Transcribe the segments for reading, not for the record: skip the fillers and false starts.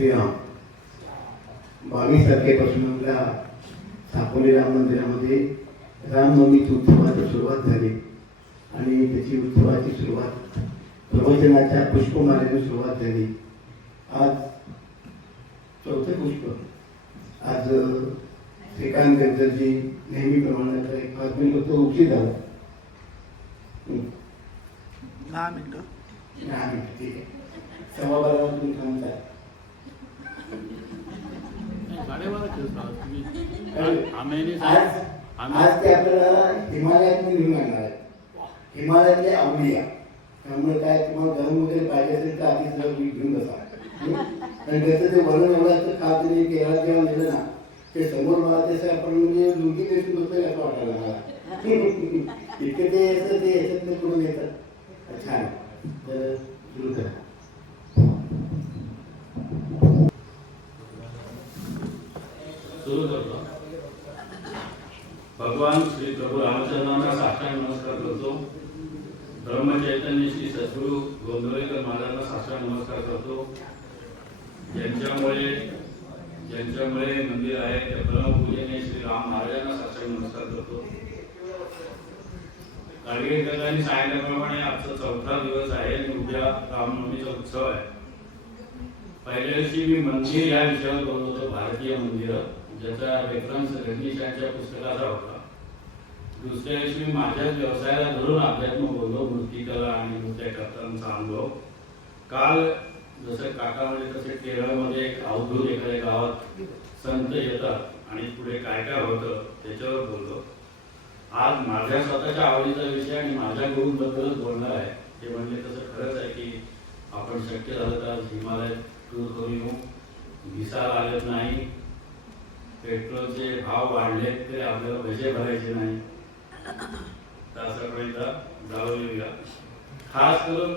श्रीराम 22 तारखेपासून आपल्या साकोली राम मंदिरामध्ये रामनवमीची उत्सवाची सुरुवात झाली आणि त्याची उत्सवाची सुरुवात प्रवचनाच्या पुष्पमालेने सुरुवात झाली. आज चौथे पुष्प. आज श्रीकांत गजरजी नेहमीप्रमाणे तर एक 5 मिनिट उशीर झाला. 10 मिनिटं. ठीक आहे. 12:15 तुम्ही थांबताय. आज ते आपल्याला हिमालयात घेऊन आणणार आहे. हिमालयातले अवलिया. त्यामुळे काय तुम्हाला गरम वगैरे पाहिजे असेल तर आधीच घेऊन बसा. कारण त्याचं ते वर्णन एवढं असतं का तुम्ही केरळात जेव्हा नेलं ना ते समोर मला तसं आपण म्हणजे लुंगी नेसून बसतोय असं वाटायला मला. इतके ते येतं ते याच्यातनं करून येतात. छान. तर सुरू करा. सुरू करतो. भगवान श्री प्रभू रामचंद्रांना साष्टांग नमस्कार करतो. ब्रह्मचैतन्य श्री सद्गुरू गोंदवलेकर महाराजांना साष्टांग नमस्कार करतो. ज्यांच्यामुळे मंदिर आहे त्या परमपूजनीय श्री राम महाराजांना साष्टांग नमस्कार करतो. गाडगेकरांनी सांगितल्याप्रमाणे आजचा 4था दिवस आहे आणि उद्या रामनवमीचा उत्सव आहे. पहिल्या दिवशी मी मंदिर या विषयावर बोलत होतो, भारतीय मंदिर, ज्याचा रेफरन्स रजनीश यांच्या पुस्तकाचा होता. दुसऱ्या दिवशी मी माझ्याच व्यवसायाला धरून अध्यात्म बोललो, मूर्तिकला आणि मूर्त्या करतानाचा अनुभव. काल जसं काका म्हणजे तसे केरळमध्ये एक अवधूत एखाद्या गावात संत येतात आणि पुढे काय काय होतं त्याच्यावर बोललो. आज माझ्या स्वतःच्या आवडीचा विषय आणि माझ्या गुरूंबद्दलच बोलणार आहे. ते म्हणले तसं खरंच आहे की आपण शक्य झालं तर हिमालयात टूर करून येऊ. व्हिसा लागत नाही, पेट्रोलचे भाव वाढले तरी आपल्याला पैसे भरायचे नाही, तर असं पर्यंत जाऊन येऊया. खास करून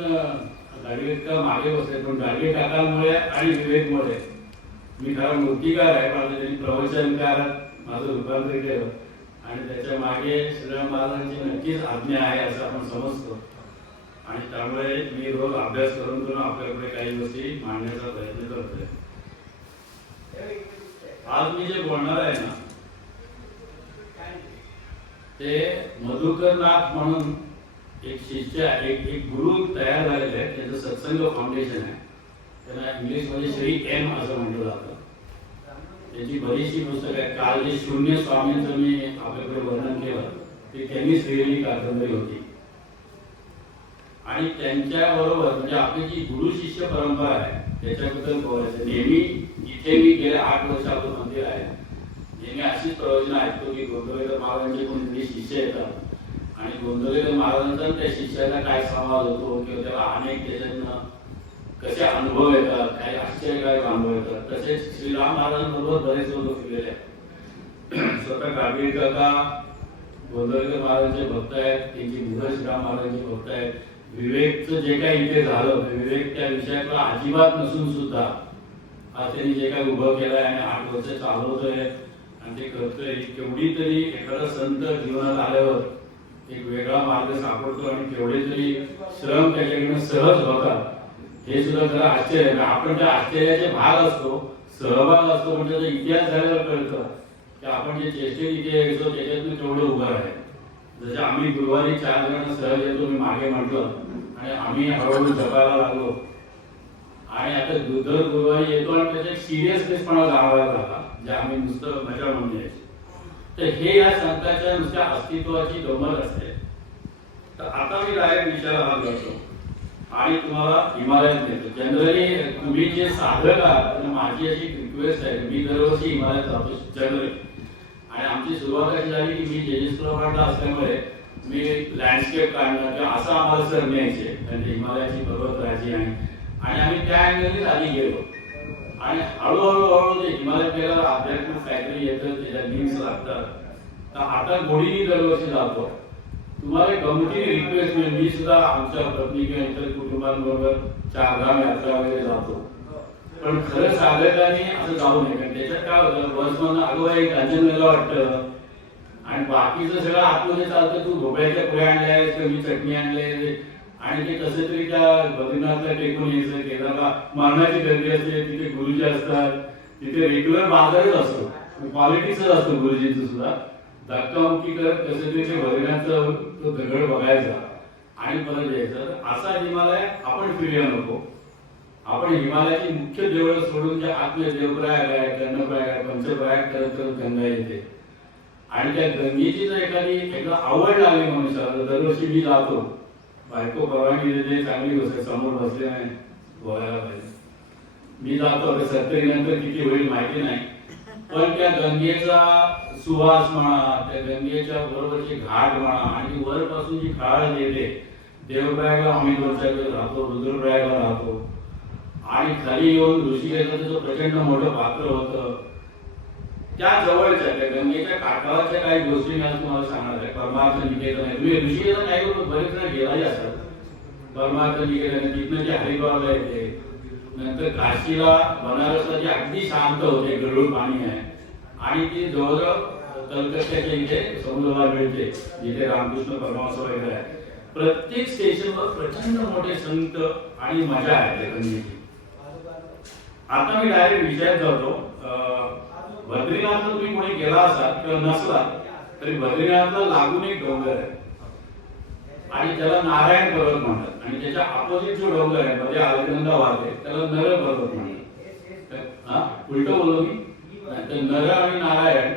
गाडगे मागे बसले, पण गाडगे काकांमुळे आणि विवेकमुळे मी खरा मूर्तिकार आहे, पण त्यांनी प्रवचनकारात माझं रूपांतर केलं आणि त्याच्या मागे श्रीराम महाराजांची नक्कीच आज्ञा आहे असं आपण समजतो. आणि त्यामुळे मी रोज अभ्यास करून आपल्याकडे काही गोष्टी मांडण्याचा प्रयत्न करतोय. आज मी जे बोलणार आहे ना ते मधुकरनाथ म्हणून एक शिष्य एक गुरु तयार झालेले आहेत. त्यांचं सत्संग फाउंडेशन आहे. त्यांना इंग्लिशमध्ये श्री एम असं म्हटलं जातं. त्याची बरीचशी पुस्तकं आहेत. काल जे शून्य स्वामींचं मी आपल्याकडे वर्णन केलं ते त्यांनीच लिहिलेली कादंबरी होती. आणि त्यांच्याबरोबर म्हणजे आपली जी गुरु शिष्य परंपरा आहे त्याच्याबद्दल बोलायचं. नेहमी इथे मी गेले 8 वर्षापूर्वी मंदिर आहे, नेहमी अशीच प्रवचनं ऐकतो की गोंदवलेकर महाराजांचे कोणतरी शिष्य येतात आणि गोंदवलेकर महाराजांचा त्या शिष्याला काय संवाद होतो किंवा त्याला अनेक त्याच्यातनं कसे अनुभव येतात, काही आश्चर्यकारक अनुभव येतात. तसेच श्रीराम महाराजांबरोबर बरेच लोक फिरलेले आहेत. स्वतः गाडगे काका गोंदवलेकर महाराजांचे भक्त आहेत, त्यांची मुलं श्रीराम महाराजांची भक्त आहेत. विवेकचं जे काही इथे झालं, विवेक त्या विषयाकडे अजिबात नसून सुद्धा आज त्यांनी जे काही उभं केलंय आणि 8 वर्ष चालवतोय आणि ते करतोय. केवढी तरी एखादा संत जीवनात आल्यावर एक वेगळा मार्ग सापडतो आणि केवढे तरी श्रम त्याच्याकडनं सहज होतात. हे सुद्धा जरा आश्चर्य आहे. आपण त्या आश्चर्याचे भाग असतो, सहभाग असतो, म्हणजे त्याचा इतिहास झाल्यावर कळतं की आपण जे चेष्टेत इथे येतो त्याच्यातून केवढं उभं आहे. जसे आम्ही गुरुवारी 4 जण सहज येतो, मी मागे म्हटलं, आणि आम्ही हळूहळू जपायला लागलो आणि आता दर गुरुवारी येतो आणि त्याचा सिरियसनेसपणा जाणवायला लागला, जे आम्ही नुसतं मजा म्हणून यायची. तर हे या संतांच्या नुसत्या अस्तित्वाची गंमत असते. तर आता मी डायरेक्ट विषयाला हात घालतो आणि तुम्हाला हिमालयात नेतो. जनरली तुम्ही जे साधक आहात माझी अशी रिक्वेस्ट आहे, मी दरवर्षी हिमालयात जातो जनरली. आणि आमची सुरुवात अशी झाली की मी जेजेसला असल्यामुळे मी लँडस्केप काढणं किंवा असं आम्हाला सर न्यायचे, म्हणजे हिमालयाची पर्वतराजी आणि आम्ही त्या अँगलनीच आधी गेलो. आणि हळूहळू ते हिमालयात गेल्यावर आध्यात्मिक फॅक्टरी येतं, त्याच्या लिंक्स लागतात. तर आता घोडीनी दरवर्षी जातो. तुम्हाला गमतीने रिक्वेस्ट मिळेल, मी सुद्धा आमच्या पत्नी किंवा इतर कुटुंबांबरोबर 4 धाम यात्रा वगैरे जातो. पण खरं साधकांनी असं जाऊ नये, कारण त्याच्यात काय होतं, बसमधून अगोदर एक कांचनला वाटतं आणि बाकीचं सगळं आतमध्ये चालतं. तू भोपळ्याच्या पुऱ्या आणल्या, मी चटणी आणले आणि ते कसे तरी त्या बद्रीनाथला टेकून यायचं. केदारला मरणाची गर्दी असते, तिथे गुरुजी असतात, तिथे रेग्युलर बाजारच असतो, क्वालिटीच असतो गुरुजींचं सुद्धा. धक्कामुक्की करत कसे तरी ते बद्रीनाथचा तो दगड बघायचा आणि परत यायचं. असा हिमालय आपण फिरूया नको. आपण हिमालयाची मुख्य देवळं सोडून जे आत्म देवप्रयाग आहे, कर्णप्रयाग आहे, पंचप्रयाग करत करत गंगा येते. आणि त्या गंगेची जर एकदा आवड लागली मनुष्याला, तर दरवर्षी मी जातो. बायको परवानगी देते, चांगली गोष्ट, समोर बसले नाही बोलायला पाहिजे. मी जातो. 70 नंतर किती होईल माहिती नाही, पण त्या गंगेचा सुवास म्हणा, त्या गंगेच्या बरोबरचे घाट म्हणा, आणि वरपासून जी खाळ येते. देवप्रयागला आम्ही 2-4 दिवस राहतो, रुद्रप्रयागला राहतो, आणि खाली येऊन ऋषिकेशचं जो प्रचंड मोठं पात्र होतं, त्या जवळच्या त्या गंगेच्या काठावरच्या काही गोष्टी मी तुम्हाला सांगणार आहे. परमार्थ निकेतन आहे. तुम्ही ऋषिकेशला काय करू, बरेच जण गेलाही असतात. परमार्थ निकेतन तिथनं जे हरिद्वारला येते, नंतर काशीला बनारसला जे अगदी शांत होते, गढूळ पाणी आहे, आणि ती जवळजवळ कलकत्त्याच्या इथे समुद्राला मिळते, जिथे रामकृष्ण परमहंस वगैरे आहे. प्रत्येक स्टेशनवर प्रचंड मोठे संत आणि मजा आहे त्या गंगेची. आता मी डायरेक्ट विचारत जातो. बद्रीनाथला तुम्ही कोणी गेला असाल किंवा नसला तरी बद्रीनाथला लागून एक डोंगर आहे, आणि त्याला नारायण पर्वत म्हणतात. आणि त्याच्या अपोजिट जो डोंगर आहे मध्ये अलकनंदा वाहते, त्याला नर पर्वत म्हणतात. हा, उलट बोललो मी. तर नर आणि नारायण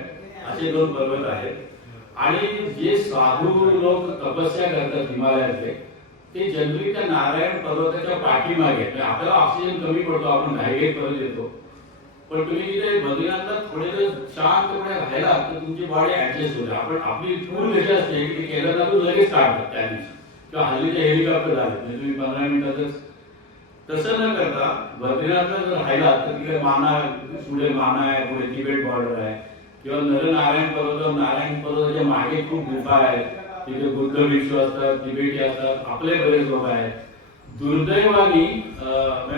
असे 2 पर्वत आहेत. आणि जे साधू लोक तपस्या करतात हिमालयातले, ते जनरली त्या नारायण पर्वताच्या पाठीमागे. आपल्याला ऑक्सिजन कमी पडतो, आपण घाईघाईत परत येतो. पण तुम्ही तिथे बद्रीनाथला थोडे दिवस शांतपणे राहिला तर तुमची बॉडी ऍडजस्ट होते. आपण आपली पूर्ण कशी असते की केदारनाथ लगेच काढतात त्या दिवशी, किंवा हल्लीचे हेलिकॉप्टर आले म्हणजे तुम्ही 15 मिनिटातच. तसं न करता बद्रीनाथला जर राहिला तर तिकडे माना, पुढे माना आहे, पुढे तिबेट बॉर्डर आहे, किंवा नारायण पर्वताच्या मागे खूप गुफा आहे, तिथे बुद्ध भिक्षू असतात, तिबेटी असतात, आपले बरेच लोक आहेत. दुर्दैवानी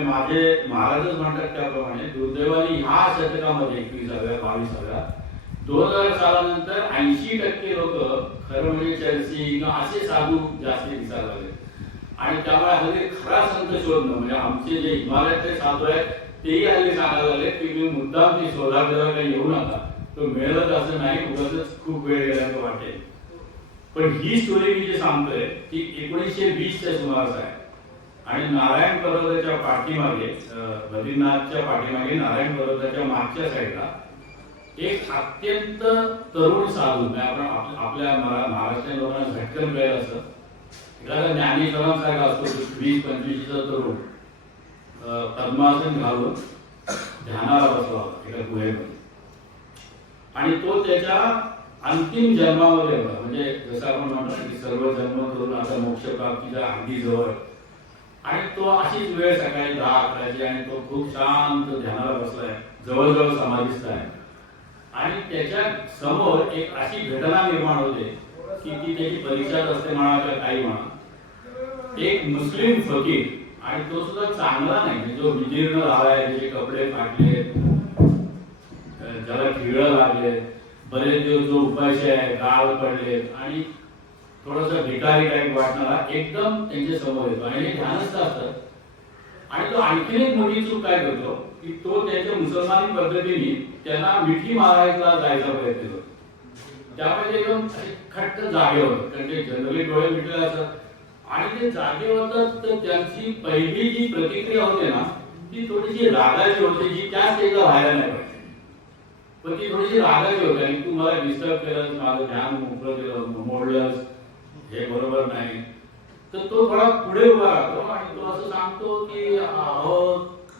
माझे महाराजच म्हणतात त्याप्रमाणे, दुर्दैवानी ह्या शतकामध्ये 21व्या-22व्या 2000 सालानंतर 80% लोक खरं म्हणजे चर्ची किंवा असे साधू जास्ती दिसायला लागले. आणि त्यामुळे हल्ली खरा संत शोधणं म्हणजे आमचे जे हिमालयातले साधू आहेत तेही हल्ली सांगायला लागले की तुम्ही मुद्दाम ती शोधात काही येऊ नका, तो मिळत असं नाही, उगाचच खूप वेळ गेल्याचं वाटेल. पण ही स्टोरी मी जे सांगतोय ती 1920च्या सुमारास आहे. आणि नारायण पर्वताच्या पाठीमागे, बद्रीनाथच्या पाठीमागे नारायण पर्वताच्या मागच्या साईडला एक अत्यंत तरुण साधू, आपण आपल्या महाराष्ट्रीयन लोकांना झटकन मिळेल असं, एखादा ज्ञानेश्वरांसारखा असतो 20-25चा तरुण, पद्मासन घालून ध्यानाला बसला होता एका गुहेमध्ये. आणि तो त्याच्या अंतिम जन्मामध्ये होता. म्हणजे जसं आपण म्हणतो की सर्व जन्म करून आता मोक्ष प्राप्तीच्या अगदी जवळ. आणि तो अशीच वेळ सकाळी 10-11ची, आणि तो खूप शांत ध्यानाला बसलाय, जवळजवळ समाधिस्थ आहे. आणि त्याच्या समोर एक अशी घटना निर्माण होते की ती त्याची परीक्षाच असते म्हणा किंवा काही म्हणा. एक मुस्लिम फकीर, आणि तो सुद्धा चांगला नाही, जो विजीर्ण झालाय, त्याचे कपडे फाटले, ज्याला खिळं लागले, बरेच दिवस जो उपाशी आहे, गाळ पडले, आणि थोडासा भिकारी टाईप वाटणारा एकदम त्यांच्या समोर येतो. आणि हे ध्यानस्थ असतात. आणि तो आणखीन एक मोठी चूक काय करतो की तो त्याच्या मुसलमानी पद्धतीने त्यांना मिठी मारायला जायचा प्रयत्न करतो. त्यामुळे ते एकदम खट्ट जागे होतात, कारण ते जनरली डोळे मिटले असतात. आणि ते जागे होतात तर त्यांची पहिली जी प्रतिक्रिया होते ना ती थोडीशी रागाची होते, जी त्या स्टेजला व्हायला नाही पाहिजे, पण ती थोडीशी रागाची होते. आणि तू मला डिस्टर्ब केलं, माझं ध्यान मोकळं केलं, मोडलंस, हे बरोबर नाही. तर तो थोडा पुढे उभा राहतो आणि तो असं सांगतो की अहो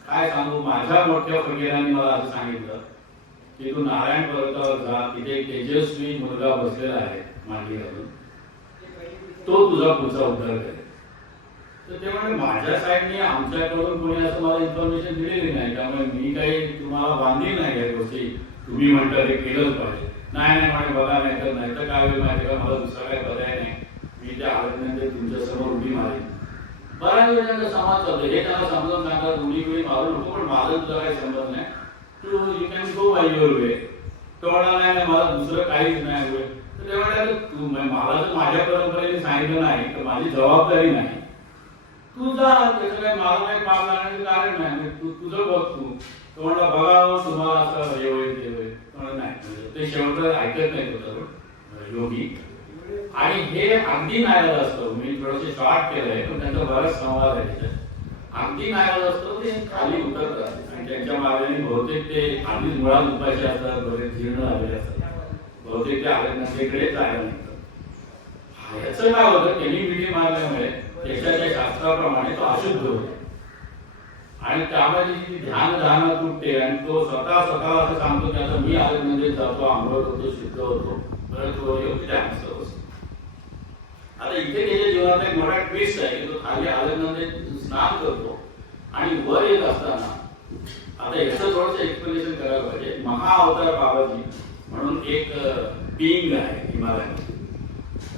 काय सांगू, माझ्या मोठ्या फकीरांनी मला असं सांगितलं की तू नारायण पर्वतावर जा, तिथे एक तेजस्वी मुलगा बसलेला आहे मांडी घालून, तो तुझा पुढचा उद्धार करेल. तर ते म्हणजे माझ्या साईडने आमच्याकडून कोणी असं मला इन्फॉर्मेशन दिलेली नाही, त्यामुळे मी काही तुम्हाला बांधील नाही या गोष्टी. तुम्ही म्हणता ते केलंच पाहिजे, नाही नाही म्हणे बघा, नाही तर काय होईल माहिती का, मला दुसरा काही पर्याय नाही, मी त्या आल्यानंतर तुमच्या समोर उडी मारेन. बऱ्याच वेळा समाज चालतो, हे त्याला समजून सांगतात उडी मारू नको, पण माझं तुझा काही संबंध नाही, तू you can go by your way. तो म्हणाला नाही मला दुसरं काहीच नाही होईल. तर ते म्हणाले तू मला जर माझ्या परंपरेने सांगितलं नाही तर माझी जबाबदारी नाही, तू जा, त्याचं काय मला काही पाप लागण्याचं कारण नाही, तू तुझं बघ. तो म्हणला बघा तुम्हाला असं हे होईल ते होईल. नाही, ते शेवटचं ऐकत नाही होतं योगी. आणि हे अगदी नाराज असतो. मी थोडंसं शॉर्ट केलंय पण त्यांचा बराच संवाद आहे त्याच्यात. अगदी नाराज असतो, ते खाली उतरतात आणि त्यांच्या मार्गाने बहुतेक ते आधीच मुळात उपाशी असतात, बरेच जीर्ण झालेले असतात, बहुतेक ते आलेकडेच आले नसतात. याचं काय होतं, त्यांनी मिठी मारल्यामुळे त्याच्या शास्त्राप्रमाणे तो अशुद्ध होतो आणि त्यामध्ये जी ध्यान धारणा तुटते आणि तो स्वतः असं सांगतो की आता मी आलेमध्ये जातो, आंघोळ होतो, शुद्ध होतो, परत योग्य ध्यान असतो. आता इथे त्याच्या जीवनात एक मोठा ट्विस्ट आहे की तो खाली आलेमध्ये स्नान करतो आणि वर येत असताना, आता याचं थोडंसं एक्सप्लेनेशन करायला पाहिजे. महाअवतार बाबाजी म्हणून एक बिंग आहे हिमालयात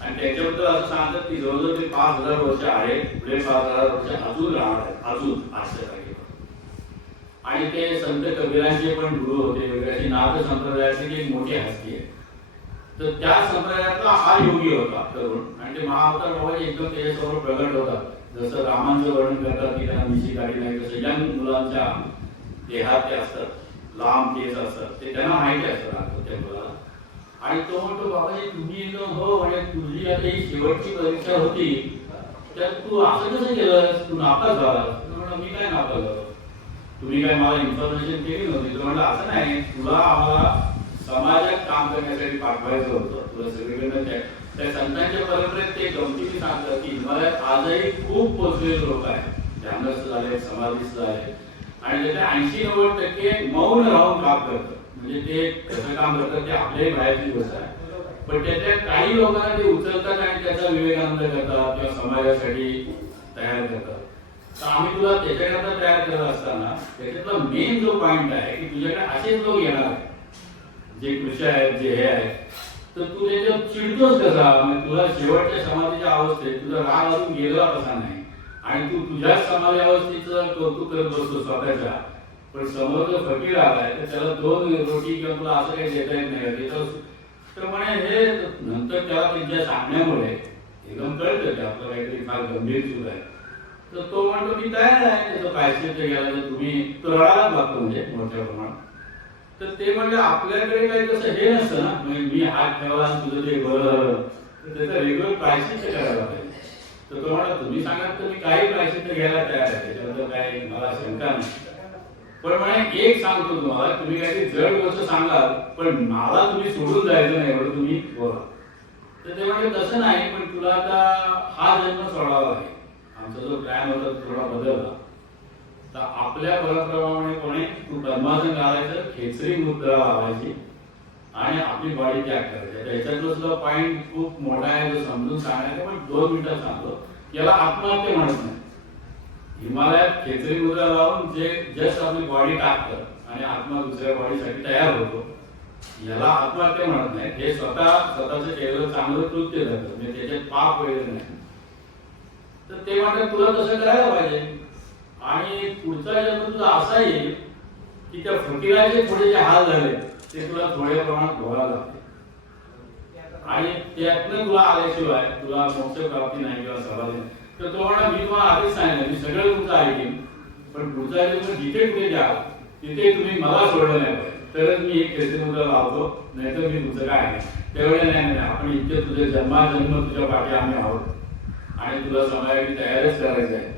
आणि त्याच्याबद्दल असं सांगतात की जवळजवळ ते 5000 वर्ष आहे, पुढे 5000 वर्ष अजून राहणार आहेत, अजून आजच्या तारखेला. आणि ते संत कबीरांचे पण गुरु होते वगैरे, नाथ संप्रदायाची एक मोठी हस्ती आहे. तर त्या संप्रदायातला हा योगी होता तरुण आणि ते महाअवतार बाबाजी एकदम त्याच्यासमोर प्रगट होतात. जसं रामांचं वर्णन करतात की त्यांना मिशी काढी नाही, तसं यंग मुलांच्या देहात ते असतात, लांब केस असतात, ते त्यांना माहिती असतं त्या मुलाला. आणि तो म्हणतो बाबाजी तुम्ही हो म्हणजे तुझी आता ही शेवटची परीक्षा होती, तर तू असं कसं केलंस, तू नापास झालास. मी काय नापास झालो, तुम्ही काय मला इन्फॉर्मेशन केली नव्हती. तो म्हणलं असं नाही, तुला आम्हाला समाजात काम करण्यासाठी पाठवायचं होतं, तुला सगळीकडनं त्या संतांच्या परंपरेत ते गमतीने सांगतात की हिमालयात आजही खूप पोचलेले लोक आहेत, ध्यानस्थ झाले, समाधीस्थ झाले आणि त्याच्या 80-90% मौन राहून काम करतात. म्हणजे ते कसं काम करतात ते आपल्याही बाहेरची गोष्ट आहे, पण त्याच्या काही लोकांना ते उचलतात आणि त्याचा विवेकानंद करतात किंवा समाजासाठी तयार करतात. तर आम्ही तुला त्याच्याकरता तयार करत असताना त्याच्यातला मेन जो पॉइंट आहे की तुझ्याकडे असेच लोक येणार आहेत जे कृषी आहेत, जे हे आहेत, तर तू त्याच्यावर चिडतोस कसा, म्हणजे तुला शेवटच्या समाधीच्या अवस्थेत तुझा राग अजून गेला कसा नाही आणि तू तुझ्याच समाधी अवस्थेचं कौतुक करत बसतो स्वतःच्या. पण समोर जो फकीर आलाय तर त्याला 2 रोटी किंवा तुला असं काही देता येत नाही, तर म्हणे हे नंतर त्याला त्यांच्या सांगण्यामुळे एकदम कळतं की आपलं काहीतरी फार गंभीर चूक आहे. तर तो म्हणतो मी तयार आहे त्याचं प्रायश्चित्त घ्यायला, तर तुम्ही तो रडायलाच लागतो म्हणजे मोठ्या प्रमाणात. तर ते म्हणजे आपल्याकडे काही तसं हे नसतं ना, म्हणजे मी हात ठेवला तुझं ते बरं झालं, तर त्याचं रेग्युलर प्रायश्चित्त करायला पाहिजे. तर तो म्हणा तुम्ही सांगा तर मी काही प्रायश्चित्त घ्यायला तयार आहे, त्याच्याबद्दल काही मला शंका नाही. पण म्हणे एक सांगतो तुम्हाला, तुम्ही काहीतरी जड गोष्ट सांगाल पण मला तुम्ही सोडून जायचं नाही एवढं तुम्ही बोला. तर ते म्हणजे तसं नाही, पण तुला आता हा जन्म सोडावा आहे. आमचा जो प्लॅन होता थोडा बदलला. तर आपल्या परंपरेप्रमाणे कोणी तू पद्मासन घालायचं, खेचरी मुद्रा लावायची आणि आपली बॉडी त्याग करायची. त्याच्यातलं सुद्धा पॉइंट खूप मोठा आहे जो समजून सांगायचा, पण 2 मिनिटात सांगतो. याला आत्महत्या म्हणत नाही. हिमालयात खेचरी मुद्रा लावून जे जस्ट आपली बॉडी टाकतं आणि आत्मा दुसऱ्या बॉडीसाठी तयार होतो, याला आत्महत्या म्हणत नाही. हे स्वतःचं केलेलं चांगलं कृत्य जातं, म्हणजे त्याच्यात पाप वगैरे नाही. तर ते म्हणतात तुला तसं करायला पाहिजे आणि पुढचा जन्म तुझा असा येईल की त्या फकीराचे थोडे जे हाल झाले ते तुला थोड्या प्रमाणात भोगावं लागते आणि त्यातनं तुला आल्याशिवाय तुला मोक्ष प्राप्ती नाही किंवा समाधी नाही. तर तो म्हणा मी तुम्हाला आधीच सांगितलं मी सगळं तुमचं ऐकेन, पण पुढचा जन्म जिथे कुठे द्याल तिथे तुम्ही मला सोडलं नाही पाहिजे, तरच मी एक खेचरीमुद्रा लावतो, नाहीतर मी तुमचं काय नाही. तेवढे नाही आपण इतके तुझे जन्माजन्म तुझ्या पाठी आम्ही आहोत आणि तुला समाजाची तयारच करायचं आहे.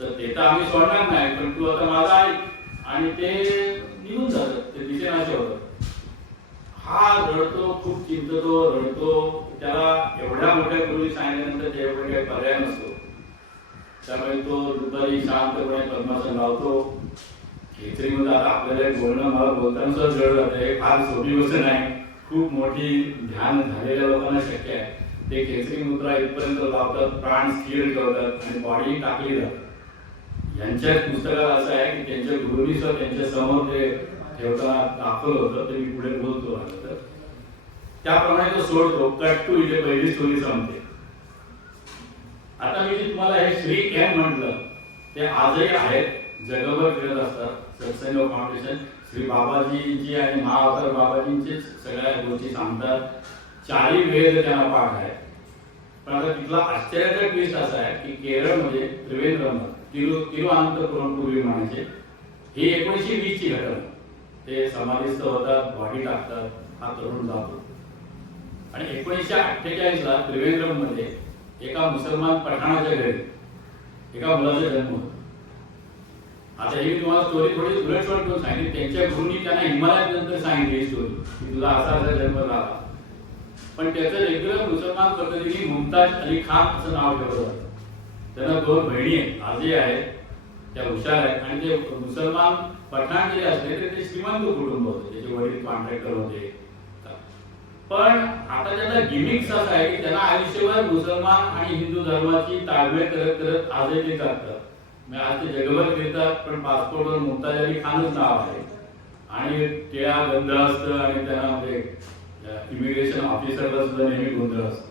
तर ते तर आम्ही सोडणार नाही, पण तू आता माझा ऐक. आणि ते निघून जातात, ते दिसेनाशे होतात. हा रडतो, खूप चिंततो, रडतो. त्याला एवढ्या मोठ्या गुरुनी सांगितल्यानंतर त्याच्याकडे काही पर्याय नसतो. त्यामुळे तो दुपारी शांतपणे पद्मासन लावतो. खेचरीमध्ये आता आपल्याला बोलणं मला बोलताना सुद्धा जड जातं, हे फार सोपी गोष्ट नाही, खूप मोठी ध्यान झालेल्या लोकांना शक्य आहे. ते खेचरी मुद्रा इथपर्यंत लावतात, प्राण स्थिर ठेवतात आणि बॉडी टाकली जातात. यांच्याच पुस्तकात असं आहे की त्यांच्या गुरुनी सुद्धा त्यांच्या समोर ते ठेवताना दाखवलं होतं, ते मी पुढे बोलतो. तर त्याप्रमाणे तो सोडतो. कट टू इथे पहिली स्टोरी संपते. आता मी जे तुम्हाला हे श्री एम म्हटलं ते आजही आहेत, जगभर फिरत असतात. सत्संग फाउंडेशन श्री बाबाजींची आणि महाअवतार बाबाजींचीच सगळ्या गोष्टी सांगतात. 4 वेद त्यांना पाठ आहे. पण आता तिथला आश्चर्याचा ट्विस्ट असा आहे की केरळमध्ये त्रिवेंद्रम तिरुअनंतपुरम पूर्वी म्हणायचे ही 1920 ची घटना. ते समाधीस्थ होतात, बॉडी टाकतात, हा तरुण जातो. आणि 1948 ला त्रिवेंद्रम मध्ये एका मुसलमान पठाणाच्या घरी एका मुलाचा जन्म होतो. आता ही तुम्हाला स्टोरी थोडी उलटसुलट करून सांगितली. त्यांच्या गुरुंनी त्यांना हिमालयात नंतर सांगितली ही स्टोरी की तुला असा असा जन्म झाला. पण त्याचं रेग्युलर मुसलमान पद्धतीने मुमताज अली खान असं नाव ठेवलं जातं. त्यांना 2 बहिणी आहेत, आजी आहेत, त्या हुशार आहेत. आणि ते मुसलमान पठाण जरी असले तरी ते श्रीमंत कुटुंब होते. त्याचे वडील कॉन्ट्रॅक्टर होते. पण आता त्याचा गिमिक्स असा आहे की त्यांना आयुष्यभर मुसलमान आणि हिंदू धर्माची ताळमेळ करत करत आजही ते करतात. म्हणजे आज ते जगभर फिरतात, पण पासपोर्टवर मुमताज अली खानच नाव आहे. आणि टिळा गंध असतं आणि त्यांना म्हणजे इमिग्रेशन ऑफिसरला सुद्धा नेहमी गोंधळ असतो.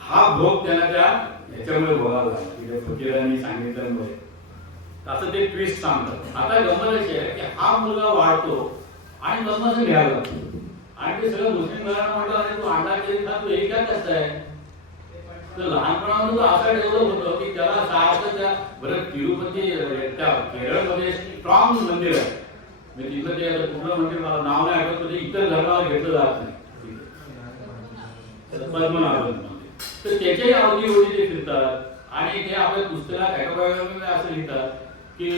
हा भोग त्यांना त्या याच्यामुळे भोगावा लागला तिथे फकीरांनी सांगितल्यामुळे. असं ते ट्विस्ट सांगतात. आता गंमत अशी आहे की हा मुलगा वाढतो आणि मधून घ्यायला लागतो. आणि ते सगळं मुस्लिम घराणं म्हटलं अरे तू अंडा केली खा, तू हे काय करताय. तर लहानपणापासून असा डेव्हलप होतो की त्याला सारखं त्या बरं तिरुपती त्या केरळमध्ये स्ट्रॉंग मंदिर आहे. मी तिथलं ते कुठलं मंदिर मला नाव नाही आठवत, ते इतर धर्माला घेतलं जात नाही. पद्मनाभ मंदिर. तर त्याच्याही अवतीभोवती ते फिरतात. आणि ते आपल्या पुस्तकात ॲटोबायोग्राफीमध्ये असं लिहितात की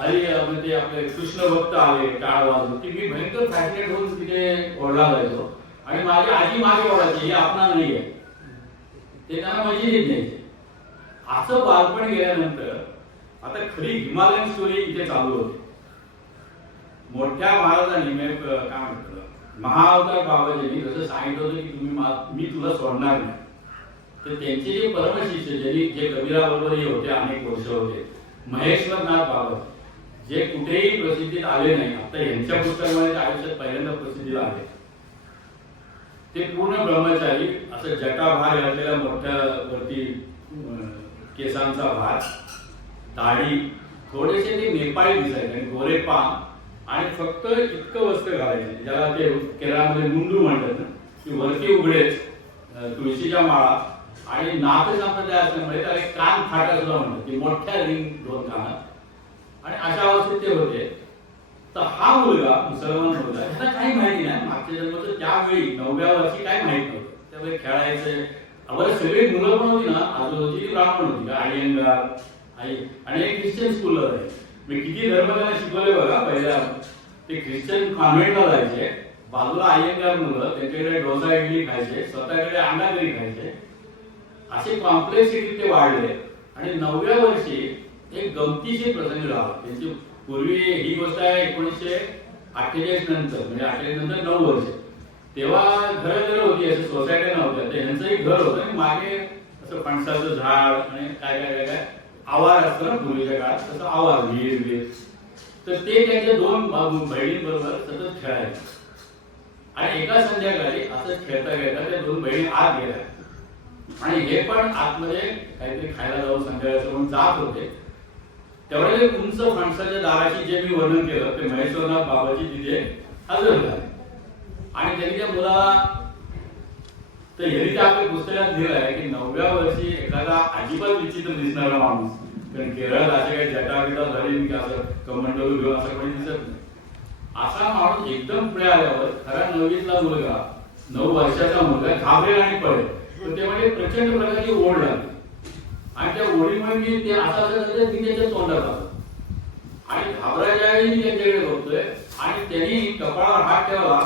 हरी म्हणजे आपले कृष्ण भक्त आले टाळ वाजून की मी भयंकर फॅसिनेट होऊन तिथे ओरडा जायचो. आणि माझी आजी मागे ओरडायची हे आपला नाही आहे. ते त्यांना मजेत नाही. असं बालपण गेल्यानंतर आता खरी हिमालयन स्टोरी इथे चालू होते. मोठ्या महाराजांनी काय म्हणतो महाअवतार बाबाजींनी जसं सांगितलं होतं की मी तुला सोडणार नाही. तर त्यांचे जे परमशिष्य जे कबीराबरोबरही होते, अनेक वर्ष होते, महेश्वरनाथ बाबा, जे कुठेही प्रसिद्धीत आले नाही. आता यांच्या पुस्तकामध्ये आयुष्यात पहिल्यांदा प्रसिद्धीला आले. ते पूर्ण ब्रह्मचारी, असं जटाभार घातलेला मोठ्या वरती केसांचा भार, दाढी, थोडेसे ते नेपाळी दिसायचे आणि गोरे पान आणि फक्त इतकं वस्त्र घालायचे ज्याला ते केरळामध्ये मुंडू म्हणतात ना, की वरती उघडेच तुळशीच्या माळा आणि नाक संप्रदाय असल्यामुळे त्याला एक कान फाटा सुद्धा म्हणतात की मोठ्या रिंग 2 कान. आणि अशा अवस्थेत ते होते. तर हा मुलगा मुसलमान मुलगा ह्याला काही माहिती नाही मागच्या जन्माचं. त्यावेळी 9व्या वर्षी काय माहित नव्हतं. त्यावेळी खेळायचं आम्हाला सगळी मुलं पण होती ना, आजूबाजूची ब्राह्मण होती, अय्यंगार आणि एक ख्रिश्चन स्कूलला जायचे. मी किती धर्म त्यांना शिकवले बघा. पहिल्या ते ख्रिश्चन कॉन्व्हेंटला जायचे, बाजूला अय्यंगार मुलं, त्यांच्याकडे डोसा इडली खायचे, स्वतःकडे अंडा करी खायचे. असे कॉम्प्लेक्सिटी ते वाढले. आणि 9व्या वर्षी एक गमतीशीर प्रसंग झाला. त्यांची पूर्वी ही गोष्ट आहे 1948 नंतर, म्हणजे 48 नंतर 9 वर्ष, तेव्हा घरं होती, असं सोसायट्या नव्हत्या. ते ह्यांचंही घर होतं आणि मागे असं फणसाचं झाड आणि काय काय काय काय आवार असतं ना पूर्वीच्या काळात, तसं आवार विहीर. तर ते त्यांच्या 2 बहिणींबरोबर सतत खेळायचे. आणि एका संध्याकाळी असं खेळता खेळता त्या 2 बहिणी आत गेल्या. आणि हे पण आतमध्ये काहीतरी खायला जाऊन संध्याकाळचं म्हणून जात होते. तेवढ्या ते उंच फणसाच्या दाराची जे मी वर्णन केलं ते महेश्वरनाथ बाबाजी तिथे हजर झाले. आणि त्यांनी त्या मुलाला, तर ह्यांनी त्या आपल्या पुस्तकात लिहिलं आहे की 9व्या वर्षी एखादा अजिबात विचित्र दिसणारा माणूस, कारण केरळात असे काही जटाबिटा झाले की असं कमंडलू घेऊन असं कोणी दिसत नाही, असा माणूस एकदम पुढे आल्यावर खरा 9वीतला मुलगा, 9 वर्षाचा मुलगा घाबरेल आणि पडेल. तर ते म्हणजे प्रचंड प्रकारची ओढ लागली. आणि त्या ओढीमुळे मी ते असं मी त्याच्या तोंडात आलो आणि घाबरायच्या वेळी मी त्यांच्याकडे बघतोय. आणि त्यांनी कपाळावर हात ठेवला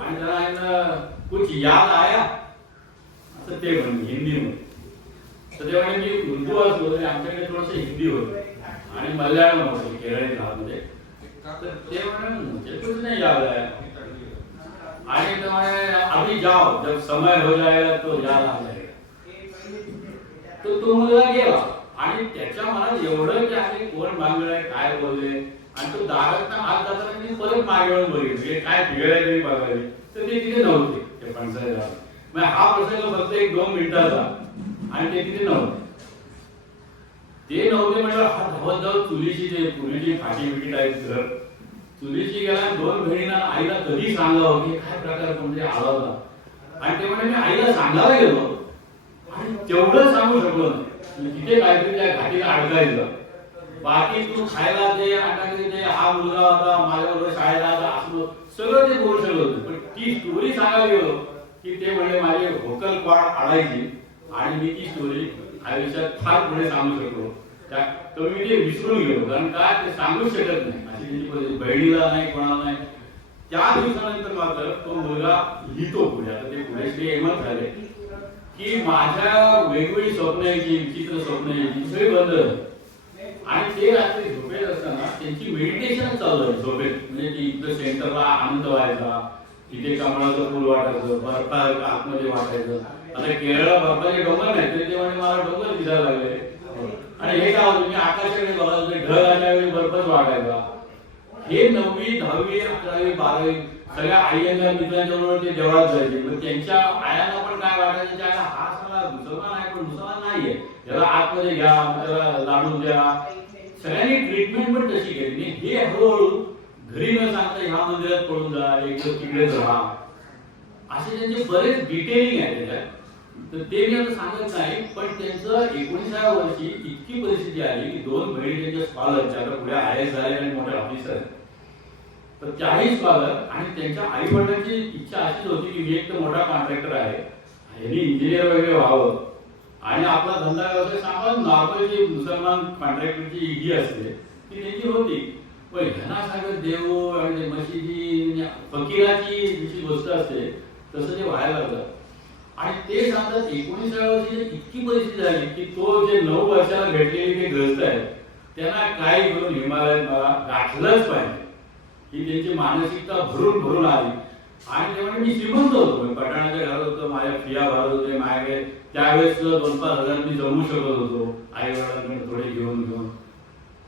आणि त्याला कुछ याद आया असं ते म्हणले हिंदीमध्ये. तर ते म्हणजे मी उर्दू असलो तरी आमच्याकडे थोडंसं हिंदी होतं आणि मल्याळम होतं केरळी भागामध्ये. तर ते म्हणे मुझे कुछ नहीं याद आया. आणि अभी जाओ, जब समय हो जाएगा तो याद आ जाएगा. तो मुलगा गेला आणि त्याच्या मनात एवढं की आहे कोण बांगड आहे काय बोलले. आणि तो दारात हात जाताना मी परत मागे वळून बघितले काय फिगर आहे तरी बघायला. तर ते तिथे नव्हते ते फणसाच्या झाडात. म्हणजे हा प्रसंग फक्त 1-2 मिनिटाचा आणि ते तिथे नव्हते. ते नव्हते म्हणजे हा धावत धावत चुलीची ते पूर्वीची फाटी बिटी टाईप घर चुलीची गेला. 2 बहिणींना आईला कधी सांगावं की काय प्रकार कोणते आला होता. आणि ते म्हणजे मी आईला सांगायला गेलो आणि तेवढं सांगू शकलो नाही. तिथे काहीतरी त्या घाटीला अडकायचं. बाकी तू खायला दे, अंडा दे, हा मुलगा होता माझ्याबरोबर शाळेला असलो सगळं ते बोलू शकत होते. पण ती स्टोरी सांगायला गेलो की ते म्हणजे माझे व्होकल कॉर्ड अडायची आणि मी ती स्टोरी आयुष्यात फार पुढे सांगू शकलो. तर मी ते विसरून गेलो. कारण काय ते सांगूच शकत नाही. अशी त्यांची परिस्थिती, बहिणीला नाही, कोणाला नाही. त्या दिवसानंतर मात्र तो मुलगा लिहितो पुढे. आता ते पुढे ते एमत झाले की माझ्या वेगवेगळी स्वप्न यायची, विचित्र स्वप्न यायची, सगळी बंद झाली. आणि ते रात्री झोपेत असताना त्यांची मेडिटेशन चालू आहे झोपेत. म्हणजे ती इथं सेंटरला आनंद व्हायचा, तिथे कमळाचं फुल वाटायचं, बर्फासारखं आतमध्ये वाटायचं. आता केरळला बर्फाचे डोंगर नाही तरी ते म्हणजे मला डोंगर दिसायला लागले. आणि हे काय होतं, मी आकाशाकडे बघायचो, ढग आल्यावेळी बर्फच वाटायचा. हे 9वी 10वी 11वी 12वी सगळ्या आईंच्या मित्रांच्याबरोबर ते देवळात जायचे. पण त्यांच्या आयांना पण काय वाटायचं, त्याला हा सगळा मुसलमान आहे पण मुसलमान नाहीये, त्याला आतमध्ये घ्या, त्याला लाडू द्या. सगळ्यांनी ट्रीटमेंट पण तशी केली. हे हळूहळू घरी न सांगता ह्या मंदिरात पळून जा, एक तिकडेच राहा, असे त्यांचे बरेच डिटेलिंग आहे त्याच्यात. तर ते मी आता सांगत नाही. पण त्यांचं 19व्या वर्षी इतकी परिस्थिती आली की 2 बहिणी त्यांच्या स्कॉलर, आता पुढे IAS झाले आणि मोठे ऑफिसर. तर त्याही स्कॉलर आणि त्यांच्या आई वडिलांची इच्छा अशीच होती की मी एक तर मोठा कॉन्ट्रॅक्टर आहे, यांनी इंजिनियर वगैरे व्हावं आणि आपला धंदा व्यवसाय सांभाळून नॉर्मल जी मुसलमान कॉन्ट्रॅक्टरची ही असते ती त्यांची होती. पण ह्यांना सांगत देव आणि मशिदी फकीराची जशी गोष्ट असते तसं ते व्हायला लागलं. आणि ते सांगतात 19व्या वर्षी इतकी परिस्थिती झाली की तो जे 9 वर्षाला भेटलेले ते ग्रस्त आहेत त्यांना काय करून हिमालयात मला गाठलंच पाहिजे, ही त्यांची मानसिकता भरून भरून आली. आणि तेव्हा मी श्रीमंत होतो, पठाणाच्या घरात होतो, माझ्या फिया भरत होते माझ्याकडे. त्यावेळेस 2-5 हजार मी जमू शकत होतो आई वडिलांकडे थोडे घेऊन घेऊन.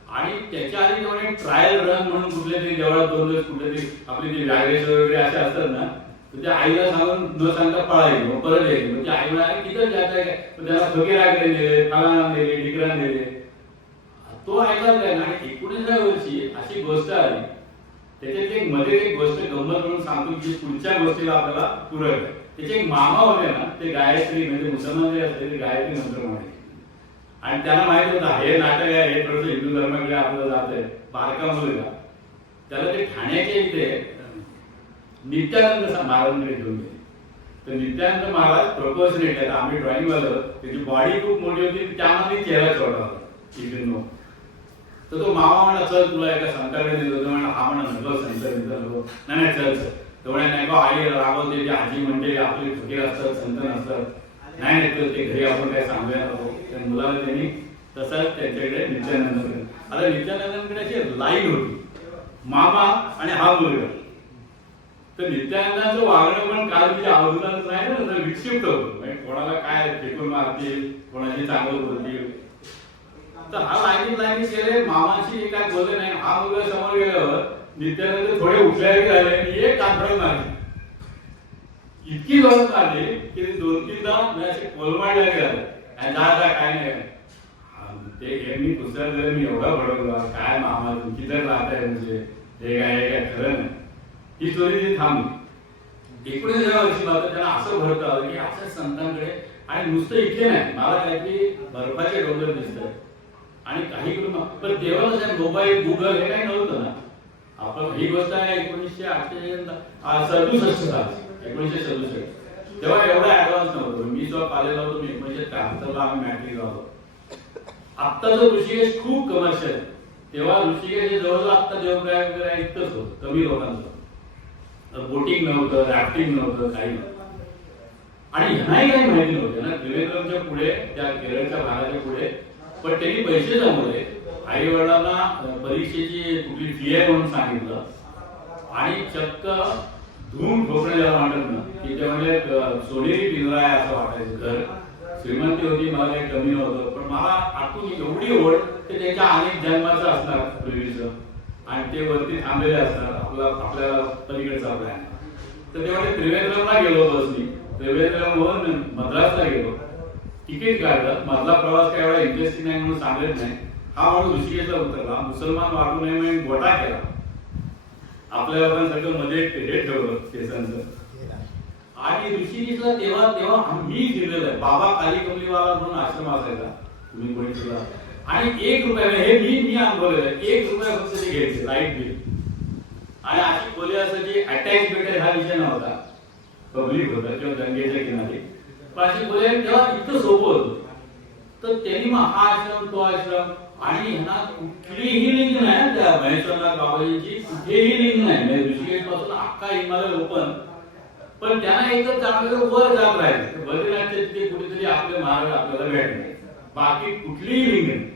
आणि त्याच्या आधी तेव्हा ट्रायल रन म्हणून कुठले तरी देवळात 2 दिवस कुठले तरी आपले ते व्याघ्रेश्वर वगैरे असे असतात ना, तर त्या आईला सांगून न सांगता पळायचे, मग परत यायचे. म्हणजे आई म्हणाले किती जात आहे काय, त्याला फकीराकडे नेले, फलाना नेले, डिकरा नेले. तो ऐकला काय ना. 19व्या वर्षी अशी गोष्ट आली, त्याच्यात एक मध्ये एक गोष्ट गंमत म्हणून सांगतो की पुढच्या गोष्टीला आपल्याला पूरक आहे. त्याचे एक मामा होते ना, ते गायत्री म्हणजे मुसलमान जे असते ते गायत्री मंत्र म्हणायचे. आणि त्यांना माहित होतं हे नाटक आहे, हे थोडंसं हिंदू धर्माकडे आपलं जात आहे. बारका मुलगा त्याला ते ठाण्याच्या इथे नित्यानंद महाराजांकडे घेऊन गेले. तर नित्यानंद महाराज प्रपोजनेट आहेत. आम्ही ड्रॉइंग वाला, त्याची बॉडी खूप मोठी होती, त्यामध्ये चेहरा छोटा होता इकडे. तर तो मामा म्हणा चल तुला एका संताकडे दिलं. म्हणा हा म्हणा नको संत नको, नाही चल चल. तेवढ्या नाही का आई रागवते, आजी म्हणते आपले फकीर असतात संत नसतात, नाही ते घरी आपण काय सांगूया नको. त्या मुलाला त्यांनी तसंच त्यांच्याकडे नित्यानंदांकडे. आता नित्यानंदांकडे अशी लाईन होती, मामा आणि हा मुलगा. तर नित्यानंदांचं वागणं पण काल म्हणजे अवधूताच नाही ना, तर विक्षिप्त होतं. म्हणजे कोणाला काय फेकून मारतील, कोणाची चांगलं बोलतील. तर हा लाईनी केले, मामाची काय बोलले नाही. हा मुलगा समोर गेल्यावर नित्यानंद थोडे उठले झाले आणि एक काठडं मारली, इतकी जोरात मारली की 2-3दा असे कोलमाडले गेले. काय नाही ते यांनी पुस्तक दिलं, मी एवढा भडकला काय मामा तुमची तर राहत आहे म्हणजे हे काय खरं नाही. ही स्टोरी थांबली. 19व्या वर्षी मात्र त्यांना असं भरत आलं की अशा संतांकडे, आणि नुसतं इतके नाही, मला काहीतरी बर्फाचे डोंगर दिसतात आणि काही करून. पण तेव्हा मोबाईल गुगल हे काही नव्हतं ना. आपण ही गोष्ट आहे 1967 साल 1967. तेव्हा एवढा ऍडव्हान्स नव्हतं. मी जेव्हा कॉलेजला होतो मी 1973 ला आम्ही मॅट्रिकला होतो. आत्ताचं ऋषिकेश खूप कमर्शियल. तेव्हा ऋषिकेश जवळजवळ आत्ता देवप्रयाग वगैरे इतकंच होतं, कमी लोकांचं. बोटिंग नव्हतं, रॅफ्टिंग नव्हतं, काही नव्हतं. आणि ह्यांनाही काही माहिती नव्हतं ना. त्रिवेंद्रमच्या पुढे, त्या केरळच्या भागाच्या पुढे. पण त्यांनी पैसे जमवले, आई वडिलांना परीक्षेची कुठली फी आहे म्हणून सांगितलं आणि चक्क धूम ठोकणे ज्याला वाटत ना की ते म्हणजे सोनेरी पिंजरा आहे असं वाटायचं. घर श्रीमंती होती, मला काही कमी नव्हतं. पण मला आतून एवढी ओढ की त्यांच्या अनेक जन्माचं असणार पूर्वीचं आणि ते वरती थांबलेले असणार आपल्या पलीकडचा प्लॅन. तर तेव्हा ते त्रिवेंद्रमला गेलो बसनी. त्रिवेंद्रमहून मद्रासला गेलो, तिकीट काढलं. मधला प्रवास काय एवढा इंटरेस्टिंग नाही म्हणून सांगत नाही. हा माणूस ऋषिकेशला उतरला, मुसलमान वाटू नये म्हणून गोटा केला. आपल्या लोकांसारखं मध्ये हे ठेवलं केसांचं आणि ऋषिकेशला तेव्हा मी फिरलेलो आहे. बाबा काली कमलीवाला म्हणून आश्रम असायचा, तुम्ही कोणी सुद्धा, आणि 1 रुपया हे मी अनुभवलेलं आहे. 1 रुपया फक्त ते घ्यायचे लाईट बिल, आणि अशी खोली असायची. अटॅच बेड हा विषय नव्हता, पब्लिक होता किंवा गंगेच्या किनारी, पण अशी खोली तेव्हा इतकं सोपं होतं. तर त्यांनी मग हा आश्रम तो आश्रम, आणि ह्यांना कुठलीही लिंक नाही त्या महेश्वरनाथ बाबाजींची, कुठेही लिंक नाही. म्हणजे ऋषिकेश पासून अख्खा हिमालय ओपन, पण त्यांना एकच चांगलं वर जात राहिले. बद्रीनाथच्या तिथे कुठेतरी आपले महाराज आपल्याला भेटले, बाकी कुठलीही लिंक नाही.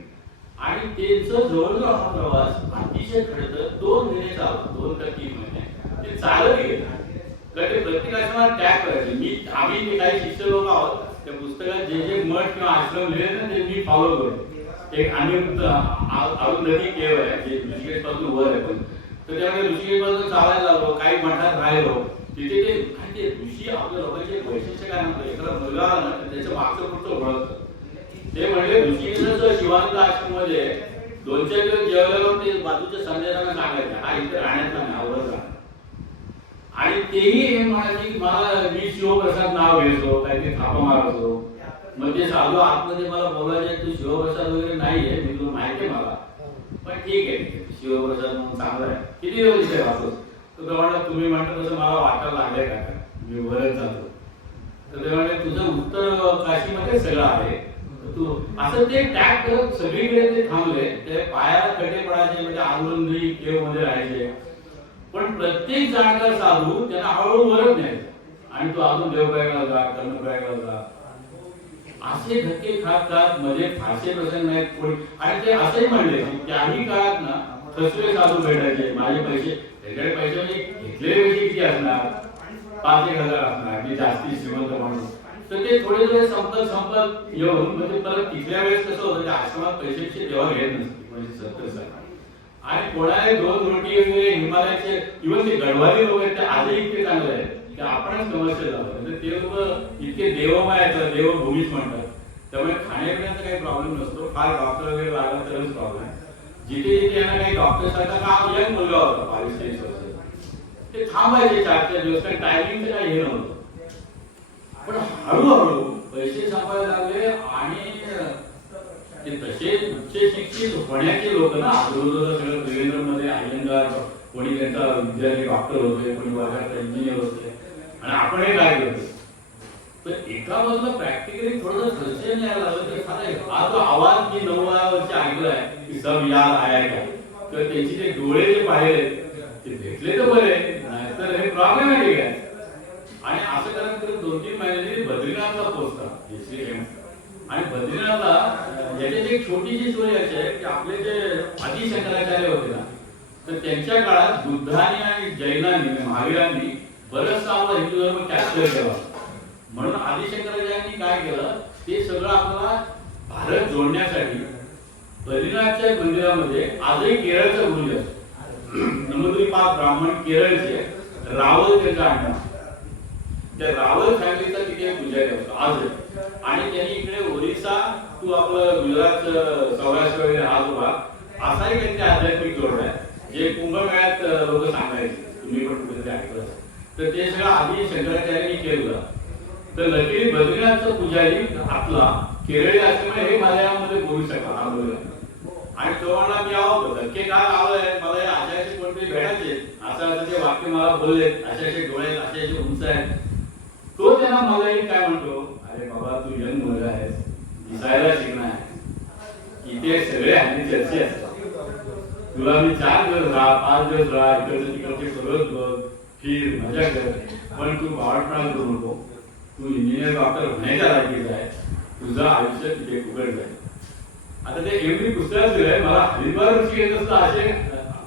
आणि त्यांचं जवळजवळ हा प्रवास अतिशय खडतर 2 महिने चालला, 2 का 3 महिने ते चालत गेले. तर ते प्रत्येक आश्रमात टॅग करायचे. आम्ही ते काही शिष्य लोक आहोत, त्या पुस्तकात जे मठ किंवा आश्रम लिहिले ना ते मी फॉलो करतो. एक अरुंधती केव आहे जे ऋषिकेश पासून वर आहे, पण तर त्यामुळे ऋषिकेश पासून चालायला लागलो, काही मठात राहिलो. तिथे ते ऋषी आपल्या लोकांचे वैशिष्ट्य काय म्हणतो, एखादा मुलगा आला ना त्याचं मागचं पुढचं ओळखतं. ते म्हणजे ऋषिकेशाचं शिवानंद आश्रम मध्ये 2-4 दिवस जेवल्यावर ते बाजूच्या संदेशांना सांगायचे, हा इथे राहण्याचा नाही, आवडत राहा. आणि तेही हे म्हणायचे की मला मी शिवप्रसाद नाव घ्यायचो, काहीतरी थापा मारायचो. मग ते साधू आतमध्ये मला बोलायचे, तू शिवप्रसाद वगैरे नाहीये, मी तुला माहिती आहे मला, पण ठीक आहे शिवप्रसाद म्हणून चांगला आहे, किती दिवस इथे राहतोस. तर म्हणा तुम्ही म्हणता तसं मला वाटायला लागलंय का, मी वरच जातो. तर ते म्हणजे तुझं उत्तर काशीमध्ये सगळं आहे, तू असं ते टॅग करत सगळीकडे ते थांबले. ते पायाला कटे पडायचे, म्हणजे आंदोलनरी केव मध्ये राहायचे. पण प्रत्येक जाणकार साधू त्यांना हळूहळू वरच नाही, आणि तू अजून देवप्रयागला जा, कर्णप्रयागला जा, असे धक्के खात मध्ये फारसे प्रसंग नाहीत कोणी. आणि ते असंही म्हणले की त्याही काळात ना खसवे साधू भेटायचे. माझे पैसे, त्याच्याकडे पैसे म्हणजे घेतलेले पैसे किती असणार, 5-1 हजार असणार, की जास्ती श्रीमंत माणूस. तर ते थोडे संपत येऊन म्हणजे परत तिसऱ्या वेळेस कसं होतं, त्या आश्रमात पैशाची देवा घेत नसते 1970 साली. आणि कोणाला 2 रोटी वगैरे हिमालयाचे इव्हन ते गडवारी लोक आहेत ते आजही इतके चांगले आहेत की आपणच समस्या झालं. ते लोक इतके देवमय आहेत, देवभूमीच म्हणतात. त्यामुळे खाण्यापिण्याचा काही प्रॉब्लेम नसतो. फार डॉक्टर वगैरे लागला तरच प्रॉब्लेम. जिथे यांना काही डॉक्टर सारखा का यंग मुलगा होता 22-23 वर्ष, ते थांबायचे 4-4 दिवस, कारण टायमिंगचं काही हे नव्हतं. पण हळूहळू पैसे संपायला लागले, आणि ते तसे उच्च शिक्षित होण्याचे लोक ना, आजूबाजूला सगळं देवेंद्रमध्ये अय्यंगार, कोणी त्यांचा विद्यार्थी डॉक्टर होते, कोणी वर्गात इंजिनियर होते, आणि आपण हे काय करतो. तर एका बाजूला प्रॅक्टिकली थोडंसं फ्रस्ट्रेशन यायला लागलं की हा जो आवाज मी 9 वर्ष ऐकलाय की सब याद आया का, तर त्यांची ते डोळे जे पाहिले ते भेटले तर बरे, नाहीतर हे प्रॉब्लेमॅटिक आहे. आणि असं करत 2-3 महिन्यांनी बद्रीनाथला पोहोचतात. आणि बद्रीनाथला याच्यात एक छोटीशी स्टोरी अशी आहे की आपले जे आदी शंकराचार्य होते ना, तर त्यांच्या काळात बुद्धांनी आणि जैनांनी, महावीरांनी बरंचसा आपला हिंदू धर्म कॅप्चर केला. म्हणून आदी शंकराचार्यांनी काय केलं, ते सगळं आपल्याला भारत जोडण्यासाठी बद्रीनाथच्या मंदिरामध्ये आजही केरळचा गुरुजी असतो. नमोद्रीपाद ब्राह्मण केरळचे रावल त्यांचा आणला. त्या रावल फॅमिलीचा तिथे पुजारी असतो आज. आणि त्यांनी इकडे ओरिसा तू आपलं गुजरात सौराष्ट्र वगैरे हा जो भाग असाही त्यांचे आध्यात्मिक जोड आहे, जे कुंभमेळ्यात लोक सांगायचे, तुम्ही पण कुठेतरी ऐकलं. तर ते सगळं आधी शंकराचार्यांनी केलं. तर लकीली बद्रीनाथचा पुजारी आपला केरळी असल्यामुळे हे मलयाळमध्ये बोलू शकला हा बोलला. आणि तो म्हणला मी आहो धक्के काय आलोय, मला हे असे कोणतरी भेटायचे, असं असं ते वाक्य मला बोलले, असे डोळे असे उंच आहेत. तो त्यांना मला काय म्हणतो, अरे बाबा तू यंग मुलगा आहेस, दिसायला शिकणार, इथे सगळे हल्ली चर्चे असतात, तुला मी 4 दिवस राहा, 5 दिवस राहा, इकडचं तिकडचे सगळं बघ, फिर, मजा कर, पण तू बावटपणा करू नको. तू इंजिनियर डॉक्टर होण्याच्या लायकीचा आहे, तुझं आयुष्य तिथे उघड जाईल. आता ते एवढी पुस्तकात दिलंय. मला हरिद्वार ऋषी येत असतं असे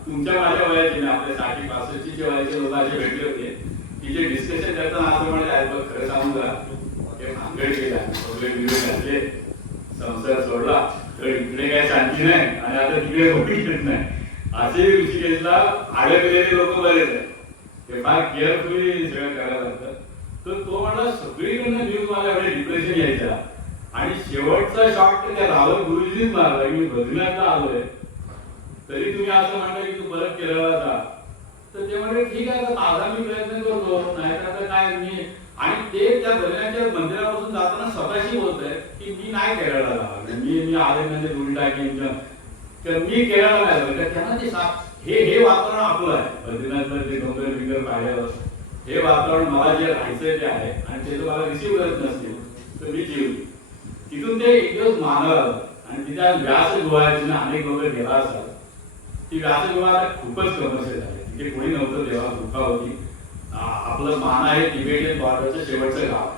तुमच्या माझ्या वयाचे, आपल्या 60-65 वयाचे लोक असे भेटले होते, तिचे डिस्कशन करताना असं म्हणले, आहे बघ खरं सांगू का, हे भांगड केला, सगळे विरोध घातले, संसार सोडला, तर इकडे काय शांती नाही, आणि आता तिकडे होती घेत नाही, असे ऋषिकेशला अडकलेले लोक बरेच आहेत. ते फार केअरफुली सगळं करायला लागतं. तर तो म्हणला सगळीकडनं न्यूज मला एवढे डिप्रेशन यायचा, आणि शेवटचा शॉट त्या रावल गुरुजींनीच मारला. मी बद्रीनाथला आलोय तरी तुम्ही असं म्हणता की तू परत केरळला जा. तर ते म्हणजे ठीक आहे, आता माझा मी प्रयत्न करतो, नाहीतर आता काय मी आणि ते त्या बहिणाच्या मंदिरापासून जाताना स्वतःशी बोलतोय की मी नाही केरळला जाणार, मी आले रुल टाकेन किंवा मी केरळला नाही जाणार. त्यांना ते हे वातावरण आपलं आहे. बद्रीनाथला जे डोंगर बिंगर पाहिल्यावर हे वातावरण मला जे राहायचंय ते आहे आणि ते जर मला रिसिव्ह करत नसतील तर मी जीव. तिथून ते एक दिवस मानव आणि तिथे व्यासगृहाची अनेक लोक गेला असतात. ती व्यासगृह आता खूपच कमर्शियल झाली. तिथे कोणी नव्हतं तेव्हा, गुफा होती. आपलं मान आहे तिबेटियन बॉर्डरचं शेवटचं गाव.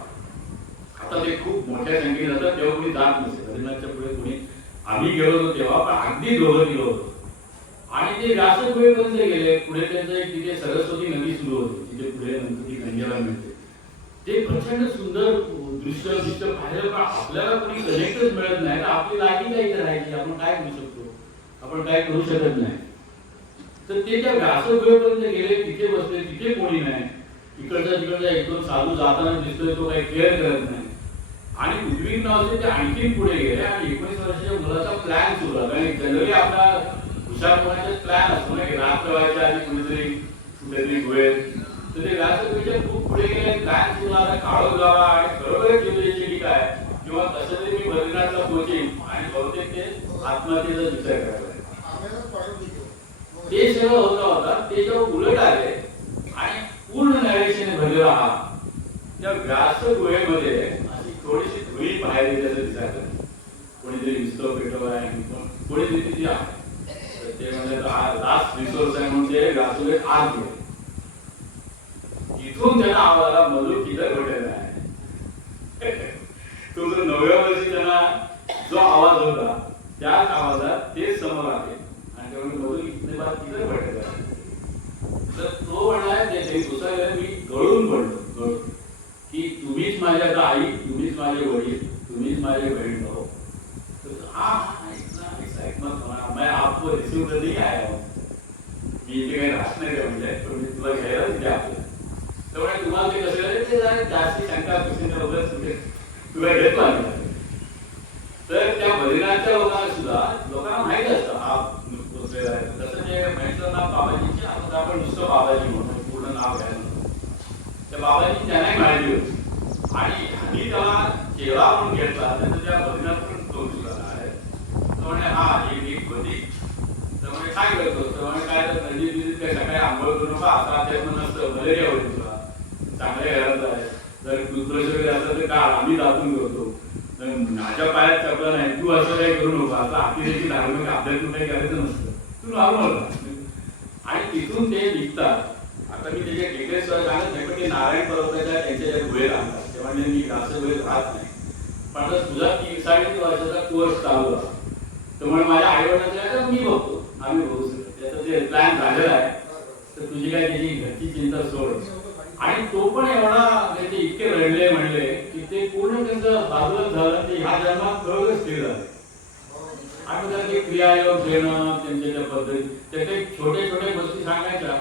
आता ते खूप मोठ्या संख्येने जातात, तेव्हा कोणी जात नसे. बद्रीनाथच्या पुढे कोणी, आम्ही गेलो होतो तेव्हा पण अगदी दोघं गेलो होतो. आणि ते व्यासगृहेपर्यंत गेले. पुढे त्यांचं एक तिथे सरस्वती नदी सुरू होती, तिथे पुढे नंतर ती गंगेला मिळते. ते प्रचंड सुंदर दृश्य पाहिलं, पण आपल्याला कोणी कनेक्टच मिळत नाही. तर आपली लायकी काय इथे राहायची, आपण काय करू शकतो, आपण काय करू शकत नाही. तर ते त्या व्यासगृहेपर्यंत गेले, तिथे बसले, तिथे कोणी नाही. तिकडचा एक दोन साधू जाताना दिसतोय, तो काही केअर करत नाही. आणि उद्विग्न नावाचे ते आणखीन पुढे गेले आणि 19 वर्षाच्या मुलाचा प्लॅन सुरू झाला. आणि जनरली आपला हुशार कोणाचा प्लॅन असतो ना की रात्र व्हायच्या आधी कुठेतरी गुहेत. तर ते व्यासगृहाच्या खूप पुढे गेले, प्लॅन सुरू झाला, काळोख झाला आणि खरोखर जीवनाची ठीक आहे किंवा कसं तरी मी बद्रीनाथला पोहोचेन आणि बहुतेक ते आत्महत्येचा विचार करायला. ते सगळं होता ते जेव्हा उलट आले आणि पूर्ण नॅरेशन भरलेला हा त्या व्यासगृहेमध्ये अशी थोडीशी धुळी बाहेर त्याचा विचार करतो. कोणीतरी विस्तव पेटव आहे, कोणीतरी तिथे आहे. ते म्हणजे लास्ट रिसोर्स आहे म्हणून ते व्यासगृहेत आत गेले. इथून त्यांना आवाज आला, मधू किधर भेटेल आहे. तो जो 9व्या वर्षी त्यांना जो आवाज होता त्याच आवाजात तेच समोर आले आणि त्यामुळे मधू इथले बात किधर भेटेल आहे. तर तो म्हणला दुसऱ्या मी गळून पडलो की तुम्हीच माझी आता आई, तुम्हीच माझे वडील, तुम्हीच माझे बहीण भाऊ. मैं आपको रिसीव करने आया हूँ, मी इथे काही राहत नाही का म्हणजे, पण मी तुला घ्यायला तिथे आपलं. त्यामुळे तुम्हाला ते कसं करायचं ते जरा जास्ती शंका कुशीच्या वगैरे तुला घेतो आम्ही. तर त्या बद्रीनाथच्या लोकांना सुद्धा लोकांना माहित असतं हा बसलेला आहे. तसं जे म्हटलं ना बाबाजींचे, आता आपण नुसतं बाबाजी म्हणतो, पूर्ण नाव घ्यायला त्या बाबाजी त्यांनाही माहिती होती. आणि आम्ही त्याला चेहरा म्हणून घेतला त्याचं त्या बद्रीनाथ पण तो दिसला आहे. त्यामुळे हा एक होती. त्यामुळे काय करतो, त्यामुळे काय तर नदी बिदीत काय सकाळी आंघोळ करू नका, असं अध्यात्म नसतं, मलेरिया होईल तुला, चांगल्या घरात आहे. जर टूथब्रश वगैरे असलं तर का आम्ही दातून घेतो, माझ्या पायात चपला नाही, तू असं काही करू नको, असं अतिरेकी धार्मिक अध्यात्म काही करायचं नसतं, तू नॉर्मल. आणि तिथून ते निघतात. आता मी त्याच्या डिटेल्स सांगत नाही, पण ते नारायण पर्वताच्या त्यांच्या ज्या गुहेत आणतात तेव्हा मी असं गुहेत राहत नाही. पण आता तुझा 3-3.5 वर्षाचा कोर्स चालू आहे, त्यामुळे माझ्या आई वडिलांना मी बघतो, आम्ही बघू शकतो. त्याचा जे प्लॅन झालेला आहे तर तुझी काय त्याची घरची चिंता सोड. आणि तो पण एवढा त्याचे इतके रडले म्हणले की ते पूर्ण त्यांचं बाजूलाच झालं. ते ह्या जन्मात खरोखर स्थिर झाले. आणि त्याला ते क्रियायोग देणं त्यांच्या त्या पद्धती, त्याचे छोटे छोटे गोष्टी सांगायच्या.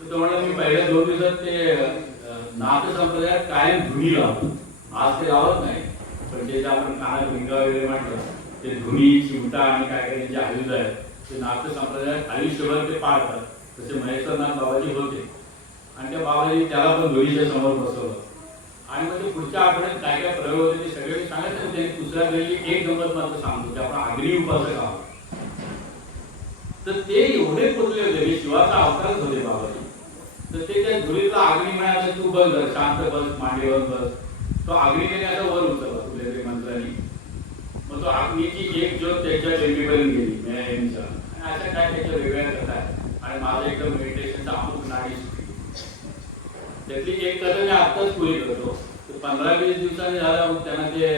तर तो म्हणा मी पहिल्या 2 दिवसात ते नाथ संप्रदायात कायम धुनी लावतो. आज ते लावत नाही, पण ते आपण कानात भिंगा वगैरे म्हटलं ते धुनी, चिमटा आणि काय काय त्यांचे आयुध आहेत ते नाथ संप्रदायात आयुष्यभर ते पाळतात. तसे महेश्वरनाथ बाबाजी होते आणि त्या बाबाजी त्याला पण धुनीच्या समोर बसवलं. आणि मग ते पुढच्या आठवड्यात काय काय प्रयोग होते ते सगळे सांगायचं. ते दुसऱ्या वेळी एक गंमत मात्र सांगतो, ते आपण अग्नी उपासक आहोत. तर ते एवढे पोचले होते की शिवाचा अवतारच होते बाबाजी. तर ते त्या धुळीतला अग्नी मिळाला, तू बस जर शांत बस, मांडीवर बस. तो अग्नी असं वर उचलला तुझ्या ते मंत्रांनी. मग तो अग्नीची एक ज्योत त्याच्या टेम्पीपर्यंत गेली अशा काय त्याच्या वेगळ्या कथा आहे. आणि माझं एकदम मेडिटेशनचा अमुक नाडी सुटली. त्यातली एक कथा मी आत्ताच पुढे करतो. 15-20 दिवसांनी झाला मग त्यांना ते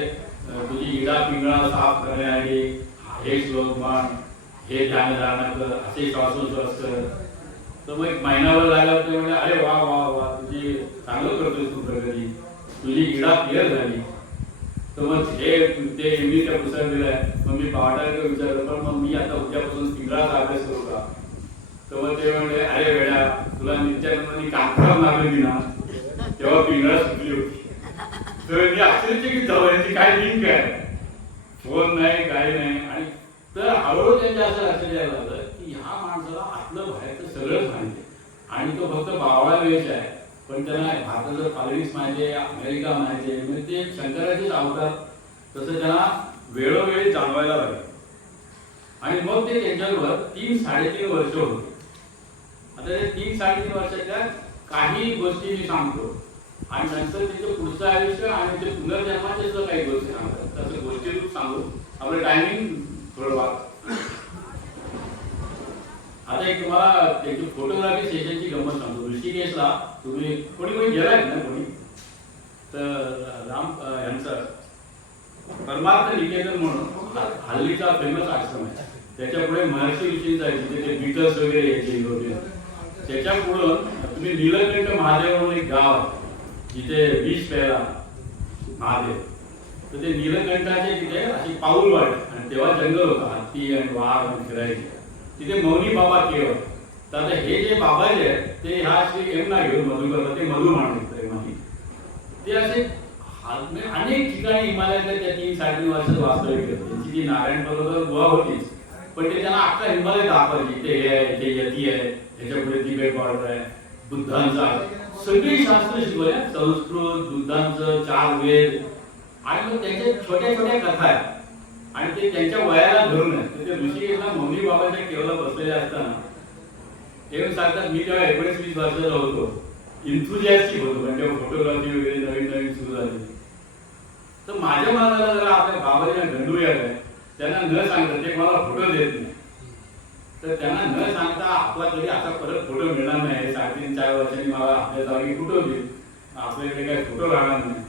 तुझी इडा पिंगळा साफ करण्यासाठी हे श्लोक म्हण, हे ध्यान धारणा कर, असे श्वासोश्वास कर. तर मग 1 महिनाभर लागला. ते म्हणजे अरे वा वा वा, तुझी चांगलं करतोय तू प्रगती, तुझी इडा क्लिअर झाली. तर मग हे ते मी त्या पुस्तकात दिलंय. मग मी पावटाला विचारलं, पण मग मी आता उद्यापासून पिंगळाचा अभ्यास करू का. तर मग ते म्हणले अरे वेळा, तुला नित्यानंदांनी कांकरा मारली ना तेव्हा पिंगळा सुटली होती. तर मी आश्चर्यचकित झालो, यांची काय लिंक आहे, फोन नाही काही नाही. आणि तर हळूहळू त्यांच्या असं लक्षात यायला लागलं की ह्या माणसाला आतलं बाहेरचं सगळंच माहिती आहे आणि तो फक्त बावळा वेश आहे. पण त्यांना भारताचं पॉलिटिक्स माहिती आहे, अमेरिका माहिती आहे, म्हणजे ते शंकराचेच अवतार तसं त्यांना वेळोवेळी जाणवायला लागले. आणि मग ते त्यांच्याबरोबर 3-3.5 वर्ष होते. आता ते 3-3.5 वर्षाच्या काही गोष्टी मी सांगतो आणि नंतर त्याचं पुढचं आयुष्य आणि ते पुनर्जन्माचे सुद्धा काही गोष्टी सांगतात. तसं गोष्टी रूप सांगू, आपलं टायमिंग थोडं वाट. आता एक तुम्हाला त्याची फोटोग्राफी सेशनची गंमत सांगतो. ऋषिकेशला तुम्ही कोणी गेलाय ना कोणी, तर राम यांचं परमार्थ निकेतन म्हणून हल्लीचा फेमस आश्रम आहे. त्याच्या पुढे महर्षी ऋषींचा आहे, जिथे ते बीटल्स वगैरे यायचे युरोपियन. त्याच्या पुढून तुम्ही नीलकंठ महादेव म्हणून एक गाव आहे, जिथे विष प्यायला महादेव. तर ते नीलकंठाचे तिथे अशी पाऊल वाट आणि तेव्हा जंगल होता, हत्ती आणि वाघ आणि फिरायचे. तिथे मौनी बाबा केव. तर आता हे जे बाबा जे आहेत ते ह्या श्री एमना घेऊन मधुकरला ते मधु म्हणून प्रेमाने ते असे अनेक ठिकाणी हिमालयातल्या त्या 3-3.5 वर्षात वास्तव्य केलं. त्यांची जी नारायण पर्वतावर गुहा होतीच, पण ते त्यांना अख्खा हिमालय दाखवायची. ते हे आहे, ते यती आहे, त्याच्या पुढे तिबेट बॉर्डर आहे, बुद्धांचा सगळी शास्त्र शिकवले. संस्कृत, बुद्धांचं 4 वेद आणि मग त्यांच्या छोट्या छोट्या कथा आहेत आणि ते त्यांच्या वयाला धरून आहेत. ते ऋषिकेशला मौनी बाबांच्या केवला बसलेले असताना ते सांगतात, मी जेव्हा 19-20 वर्षाचा होतो, इन्थुजियास्टिक होतो, म्हणजे फोटोग्राफी वगैरे नवीन नवीन सुरू झाली. तर माझ्या मनाला जरा आपल्या बाबाजींना गंडू आहे, त्यांना न सांगता ते मला फोटो देत नाही. तर त्यांना न सांगता आपला कधी असा परत फोटो मिळणार नाही. 3.5-4 वर्षांनी मला आपल्या जागी फोटो देईल, आपल्याकडे काही फोटो राहणार नाही.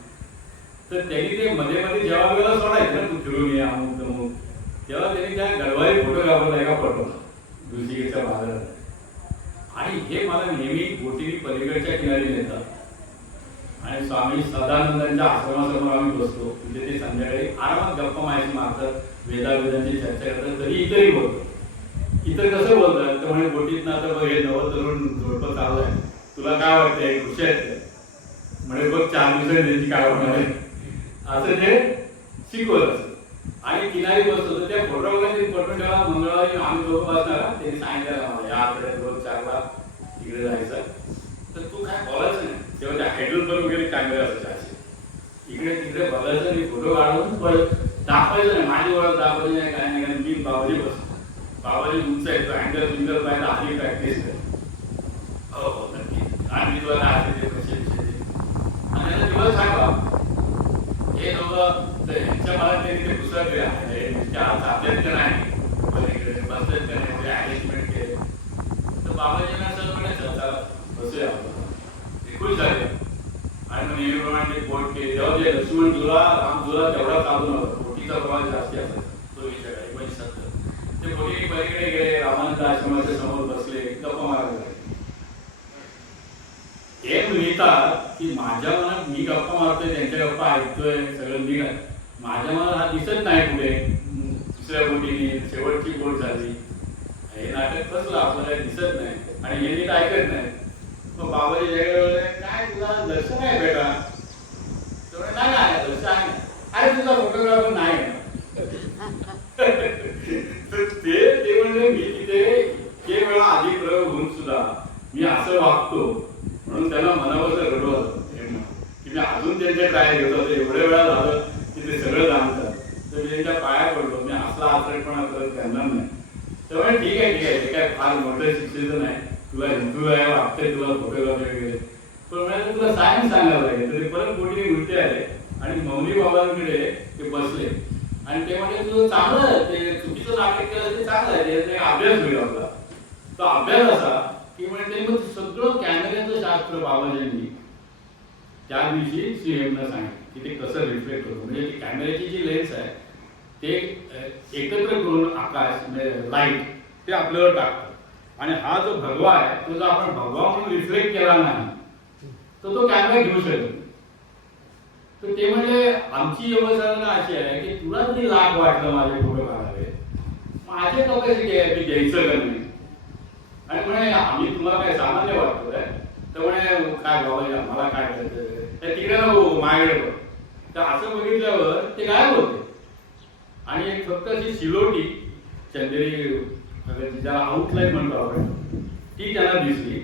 तर त्यांनी ते मध्ये मध्ये जेव्हा वेळेला सोडायचं ना, तू फिरून ये अमुक तमुक, तेव्हा त्यांनी त्या गडवारी फोटोग्राफरला एका पाठवला ऋषिकेशच्या बाजारात. आणि हे मला नेहमी बोटीने पलीकडच्या किनारी नेतात आणि स्वामी सदानंदांच्या आश्रमासमोर आम्ही बसतो. म्हणजे ते संध्याकाळी आरामात गप्पा माहिती मारतात, वेदावेदांची चर्चा करतात. तरी इतरही बोलतो. इतर कसं बोलतात तर म्हणे बोटीत ना आता बघ हे नवतरुण जोडपं चालू आहे, तुला काय वाटतंय, खुश आहेत म्हणे, बघ 4 दिवसांनी त्यांची काय होणार आहे, असं ते शिकवत. आणि किनारी बसतो तर त्या फोटोग्राफी फोटो ठेवा. मंगळवारी आम्ही लोक बसणार, त्यांनी सांगितलं मला या आठवड्यात रोज 4ला तिकडे जायचं. तर तू काय बोलायचं नाही. तेव्हा त्या हायड्रोल पण वगैरे कॅमेरे असायचे असे, इकडे तिकडे बघायचं नाही, फोटो काढून परत दाखवायचं नाही. माझी ओळख दाखवायची नाही, काय नाही. कारण मी बाबाजी बसतो, बाबाजी तुमचा येतो अँगल फिंगल पाहिजे आधी प्रॅक्टिस कर. हो हो नक्की. आणि मी तुला काय असेल ते पैसे आणि याचा दिवस सांगा हे दोघं ह्यांच्या मला ते दुसरं केलं आपल्यात का नाही बसतात का नाही अरेंजमेंट केले. तर बाबाजींना असं म्हणायचं चला बसूया आपण, खुश झाले. आणि मग नेहमीप्रमाणे ते बोट केले. जेव्हा ते लक्ष्मण झुला राम झुला तेवढा चालू नव्हता, बोटीचा प्रवास जास्ती असायचा तो विषय 1970. ते बोटीने पलीकडे गेले, रामानंद आश्रमाच्या समोर बसले, गप्पा मारत गेले. हे लिहितात की माझ्या मनात मी गप्पा मारतोय, त्यांच्या गप्पा ऐकतोय, सगळं मी माझ्या मनात हा दिसत नाही. पुढे दुसऱ्या बोटीने शेवटची बोट झाली, हे नाटक कसलं आपल्याला दिसत नाही आणि हे नीट ऐकत नाही. मग बाबाजी काय तुला लक्ष नाही बेटा, नाही नाही लक्ष आहे, अरे तुझा फोटोग्राफर नाही. तर ते म्हणजे मी तिथे इतके वेळा आधी प्रयोग होऊन सुद्धा मी असं वागतो म्हणून त्यांना मनावर रडवत की मी अजून त्यांच्या ट्राय घेत होतो. एवढ्या वेळा झालं की ते सगळं जाणतात. तर मी त्यांच्या पाया पडलो, मी असला आचरणपणा करत करणार नाही. त्यामुळे ठीक आहे ते काय फार मोठं शिक्षित नाही, तुला हिंदू आहे वाटतंय, तुला फोटोग्राफी वगैरे, पण म्हणजे तुला सायन्स सांगायला लागेल. तर ते परत बोटीने उलटे आले आणि मौनी बाबांकडे ते बसले आणि ते म्हणजे तुझं चांगलं आहे, ते चुकीचं नाटक केलं ते चांगलं आहे, ते अभ्यास होईल आपला. तो अभ्यास असा की म्हणजे मग सगळं कॅमेऱ्याचं शास्त्र बाबाजींनी त्या दिवशी श्रीहेमला सांगितलं की ते कसं रिफ्लेक्ट होतं. म्हणजे ती कॅमेऱ्याची जी लेन्स आहे ते एकत्र करून आकाश म्हणजे लाईट ते आपल्यावर टाकतं आणि हा जो भगवा आहे तो जर आपण भगवा म्हणून रिफ्लेक्ट केला नाही तर तो कॅमेरा घेऊ शकतो. तर ते म्हणजे आमची व्यवस्था अशी आहे की तुला जरी लाख वाटलं माझे फोटो काढावे, माझे कपॅसिटी आहे की घ्यायचं का नाही. आणि म्हणे आम्ही तुम्हाला काय सामान्य वाटतो काय, तर म्हणे काय बाबा मला काय करायचं त्या तिकडे नको माझ्याकडे बघ. तर असं बघितल्यावर ते गायब होते आणि एक फक्त अशी शिलोटी चंदेरी ज्याला आउटलाईन म्हणतो आपण ती त्यांना दिसली.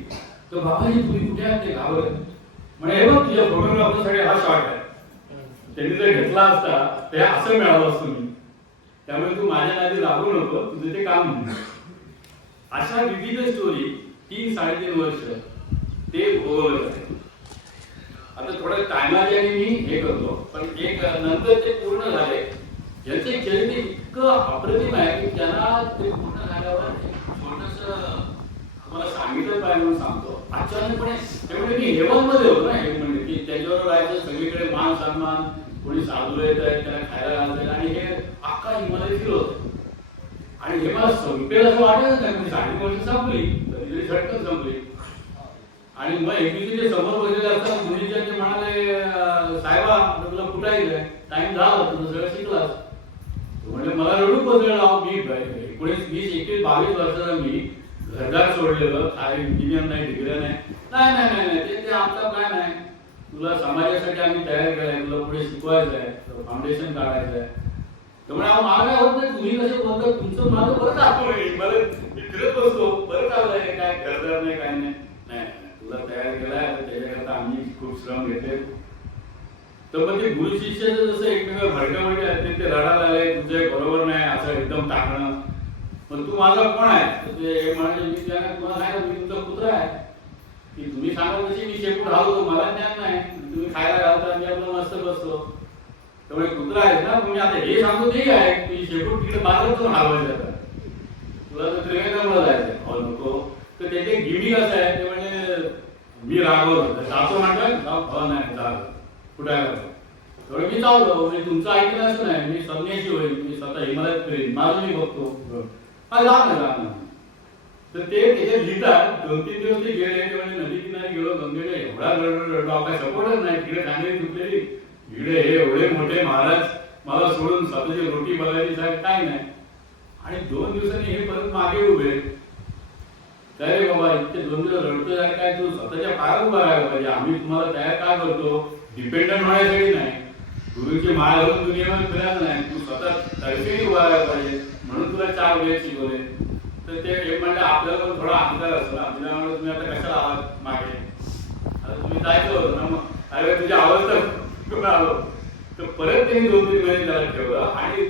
तर बाबाजी तुम्ही कुठे आहात ते घाबरत, म्हणजे हे बघ तुझ्या फोटोग्राफरसाठी हा शॉट आहे, त्यांनी जर घेतला असता ते असं मिळालं असतं मी. त्यामुळे तू माझ्या नादी लागू नको, तुझं ते काम नाही. अशा विविध स्टोरी 3-3.5 वर्ष ते भोगवलं आहे. आता थोड्या टायमाच्या मी हे करतो, पण एक नंतर ते पूर्ण झाले. यांचं चरित्र इतकं अप्रतिम आहे की त्यांना ते पूर्ण झाल्यावर छोटस तुम्हाला सांगितलं पाहिजे म्हणून सांगतो. अचानकपणे त्यामुळे मी हेवनमध्ये होतो ना, हे म्हणजे की त्याच्यावर राहायचं, सगळीकडे मान सन्मान, कोणी साधू येत आहे त्याला खायला घालत, आणि हे अख्खा हिमालय फिरवत. आणि हे मला संपेल असं वाटत नाही, म्हणजे 3.5 वर्ष संपली, कधीतरी झटकन संपली. आणि मग एकमेकीचे समोर बसलेले असतात मुलीच्या, ते म्हणाले साहेबा तुला कुठं आहे, टाइम झाला, तुझं सगळं शिकलास. म्हणजे मला रडू बसलेला. मी 19-20-21-22 वर्षाचा मी घरदार सोडलेलं, काय इंजिनियर नाही, डिग्री नाही, नाही नाही नाही नाही ते आमचा प्लॅन आहे, तुला समाजासाठी आम्ही तयार केलाय, तुला पुढे शिकवायचं आहे, फाउंडेशन काढायचं आहे. त्यामुळे मला काय होत नाही, तुम्ही कसे बोलता, तुमचं माझं बरं दाखवलं, मला फिरत बसतो, बरं चाललंय, काय घरदार नाही, काय नाही, नाही तुला तयार केलाय, त्याच्याकरता आम्ही खूप श्रम घेतले. तर मग ते गुरु शिष्याचं जसं एकमेकांना भडकाभडकी असते, ते रडायला आले, तुझे बरोबर नाही असं एकदम टाकणं. पण तू माझा कोण आहे, ते म्हणाले मी त्यांना तुम्हाला नाही, मी तुमचा कुत्रा आहे, की तुम्ही सांगा तशी मी शेपूट घालतो, मला ज्ञान नाही, तुम्ही खायला घालता, मी आपलं मस्त बसतो. त्यामुळे कुत्रा आहे ना, तुम्ही आता हे सांगतो ते आहे, तुम्ही शेपूट तिकडे बाजारातून हलवायचं आता, तुला तर त्रिवेंद्रमला जायचं, हो नको. तर त्याचे गिमी कसं आहे, ते म्हणजे मी रागवतो, सासू म्हणतात हो नाही चाल कुठायला, तेवढं मी चाललो, म्हणजे तुमचं ऐकलं असं नाही, मी संन्यासी होईल, मी स्वतः हिमालयात फिरेन, माझं मी बघतो, हा लहान. तर ते त्याच्यात लिहितात. 2-3 दिवस ते गेले, ते म्हणजे नदी किनारी गेलो, गंगेला एवढा रडलो, काय सपोर्टच नाही, तिकडे फॅमिली तुटलेली, इकडे हे एवढे मोठे महाराज मला सोडून स्वतःची रोटी बघायची साहेब काय नाही. आणि 2 दिवसांनी हे परत मागे उभे, काय रे बाबा इतके 2 दिवस रडतो आहे, काय तू स्वतःच्या पायावर उभा राहायला पाहिजे, आम्ही तुम्हाला तयार काय करतो, डिपेंडंट होण्यासाठी नाही, गुरुची माळ घालून दुनियेवर फिरायला नाही, तू स्वतः तडफेने उभा राहायला पाहिजे, म्हणून तुला 4 वेळ शिकवले. तर ते एक म्हणलं आपल्याला पण थोडा अंतर असला, तिला म्हणलं तुम्ही आता कशाला आहात मागे, आता तुम्ही जायचं होतं ना, मग अरे तुझी अवस्था कुठून आलो. तर परत त्यांनी 2-3 महिने त्याला ठेवलं आणि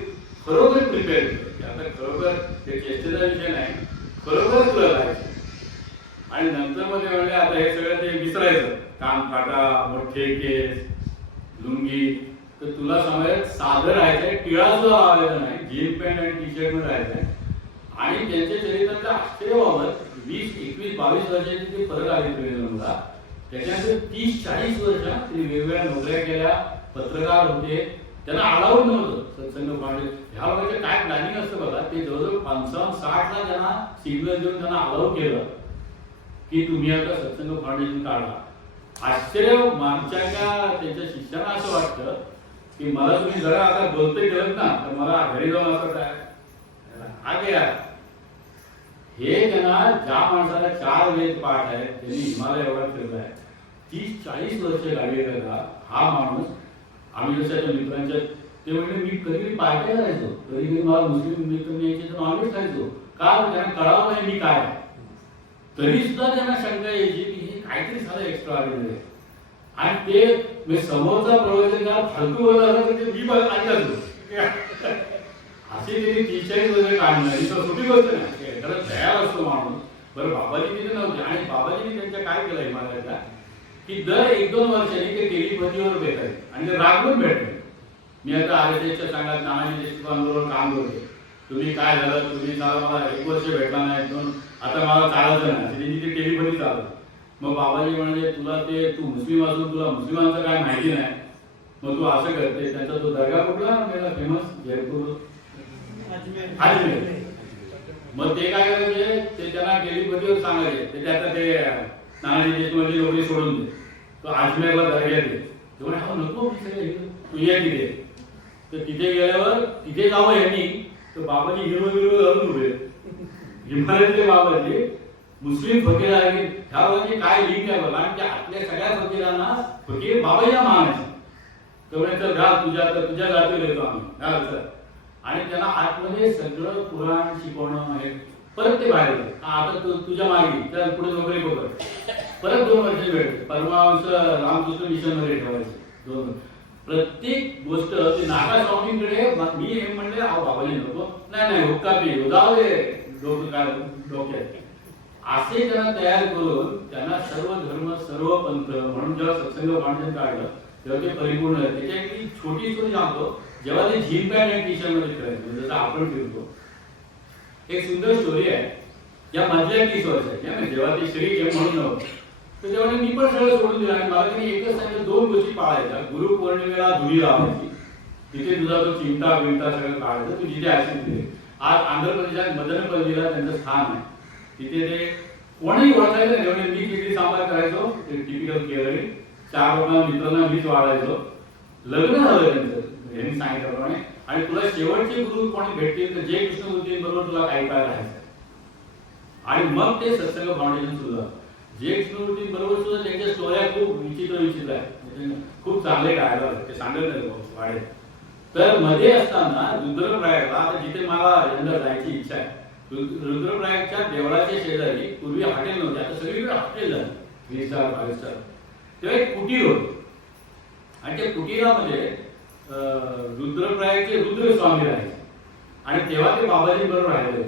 खरोखर प्रिपेअर केलं की आता खरोखर ते चेष्टेचा विषय नाही, खरोखर तुला जायचं. आणि नंतर मध्ये म्हणले आता हे सगळं ते विसरायचं, कान फाटा, मोठे केस, लुंगी, तर तुला समजायला साधं राहायचंय, टिळा सुद्धा लावायचा नाही, जीन पॅन्ट आणि टी शर्ट मध्ये राहायचंय. आणि त्यांच्या चरित्राचं आश्चर्यबाबत 20-21-22 वर्षाचे ते परत आले त्रिवेंद्रमला. त्याच्यानंतर 30-40 वर्ष ते वेगवेगळ्या नोकऱ्या केल्या, पत्रकार होते, त्यांना अलाउड नव्हतं सत्संग फाउंडेशन. ह्या लोकांचे काय प्लॅनिंग असतं बघा, ते जवळजवळ 55-60 ला त्यांना सिग्नल देऊन त्यांना अलाउड केलं की तुम्ही आता सत्संग फाउंडेशन काढा. आश्चर्य माणसाच्या त्यांच्या शिष्यांना असं वाटतं की मला तुम्ही जरा आता बोलते गेलं ना, तर मला घरी जाऊन असं काय आगे यार, हे त्यांना ज्या माणसाला 4 वेद पाठ आहे, त्यांनी हिमालय एवढा फिरलाय, 30-40 वर्ष गाडी करता हा माणूस. आम्ही जसं मित्रांच्या ते म्हणजे मी कधी पार्ट्या करायचो, कधी मला मुस्लिम मित्र यायचे तर नॉनव्हेज खायचो, का त्यांना कळावं नाही मी काय, तरी सुद्धा त्यांना शंका यायची की हे काहीतरी झालं एक्स्ट्रा ऑर्डिनरी. आणि ते समोरचा प्रवचनकार फालतू बोलत असला तर ते मी ऐकायचो. अशी त्यांनी 30-40 वर्ष काढणार, ही तर छोटी गोष्ट नाही, खरं तयार असतो माणूस. बरं बाबाजी तिथे नव्हते, आणि बाबाजींनी त्यांच्या काय केलं हिमालयाला की दर 1-2 वर्षांनी ते टेलिपथीवर भेटायचे आणि ते रागवून भेटले. मी आता RSSच्या संघात नामांनी देशपांबरोबर काम करतो, तुम्ही काय झालं, तुम्ही मला 1 वर्ष भेटला नाही, आता मला चालायचं नाही, त्यांनी ते टेलिपथी चालत. मग बाबाजी म्हणजे तुला ते तू मुस्लिम असून तुला मुस्लिमांचं काय माहिती नाही, मग तू असं करते. त्यांचा तो दर्गा कुठला फेमस जयपूर अजमेर. मग ते काय करायचे, ते त्यांना टेलिपथीवर सांगायचे, ते त्याचा ते नानाजी देशपांडे नोकरी सोडून दे, तो अजमेरला दर्गा दे. तेव्हा हा नको तू ये तिथे. तर तिथे गेल्यावर तिथे जावं यांनी, तर बाबाजी हिरवं घालून उभे, हिमालयातले बाबाजी मुस्लिम फकीर आहे. ह्या लोकांची काय लिंक आहे बघा, आणि आपल्या सगळ्या फकीरांना फकीर बाबाजीला मानायचे. तेवढे तर घाल तुझ्या जातीवर येतो आम्ही घाल सर. आणि त्यांना आतमध्ये सगळं पुराण शिकवणं आहे. परत ते बाहेर येतात. आता तुझ्या मागे तर पुढे नोकरी बघ, परत 2 वर्ष वेळ परमहंस रामकृष्ण मिशन मध्ये ठेवायचे 2. प्रत्येक गोष्ट ते नागा स्वामींकडे मी हे म्हणले अहो बाबाजी नको, नाही हुक्का पी जाऊ दे डोक्यात असे त्यांना तयार करून त्यांना सर्व धर्म सर्व पंथ म्हणून जेव्हा सत्संग फाउंडेशन काढलं तेव्हा ते परिपूर्ण आहे. त्याच्या एक छोटी स्टोरी सांगतो. जेव्हा ते जीन पॅन्ट आणि टी शर्ट मध्ये फिरायचे जसं आपण फिरतो, एक सुंदर स्टोरी आहे. या मधल्या 30 वर्षाची जेव्हा ते श्री जेव्हा म्हणून नव्हतं तर तेव्हा मी पण सगळं सोडून दिलं आणि मला त्यांनी एकच सांगितलं 2 गोष्टी पाळायच्या. गुरुपौर्णिमेला धुळी लावायची, तिथे तुझा तो चिंता बिंता सगळं काढायचं, तू जिथे असेल तिथे. आज आंध्र प्रदेशात मदनपल्लीला त्यांचं स्थान आहे, तिथे ते कोणीही ओळखायचं नाही. म्हणजे मी किती सांभाळ करायचो, टिपिकल केरळी 4 लोकांना मित्रांना मीच वाढायचो. लग्न झालं त्यांचं यांनी सांगितल्याप्रमाणे, आणि तुला शेवटचे गुरु कोणी भेटतील तर जय कृष्णमूर्तींबरोबर तुला काही काळ राहायचं. आणि मग ते सत्संग फाउंडेशन सुरू झालं. जय कृष्णमूर्तींबरोबर सुद्धा त्यांच्या स्टोऱ्या खूप विचित्र आहे, खूप चांगले डायलॉग ते सांगत नाही वाढे. तर मध्ये असताना रुद्रप्रयागला, आता जिथे मला यंदा जायची इच्छा आहे, रुद्रप्रयागच्या देवळाच्या शेजारी पूर्वी हॉटेल नव्हते, आता सगळीकडे हॉटेल झालं 3 स्टार 5 स्टार. तेव्हा एक कुटीर होतं आणि त्या कुटीरामध्ये रुद्रप्रयागचे रुद्र स्वामी राहायचे आणि तेव्हा ते बाबाजींबरोबर राहिले.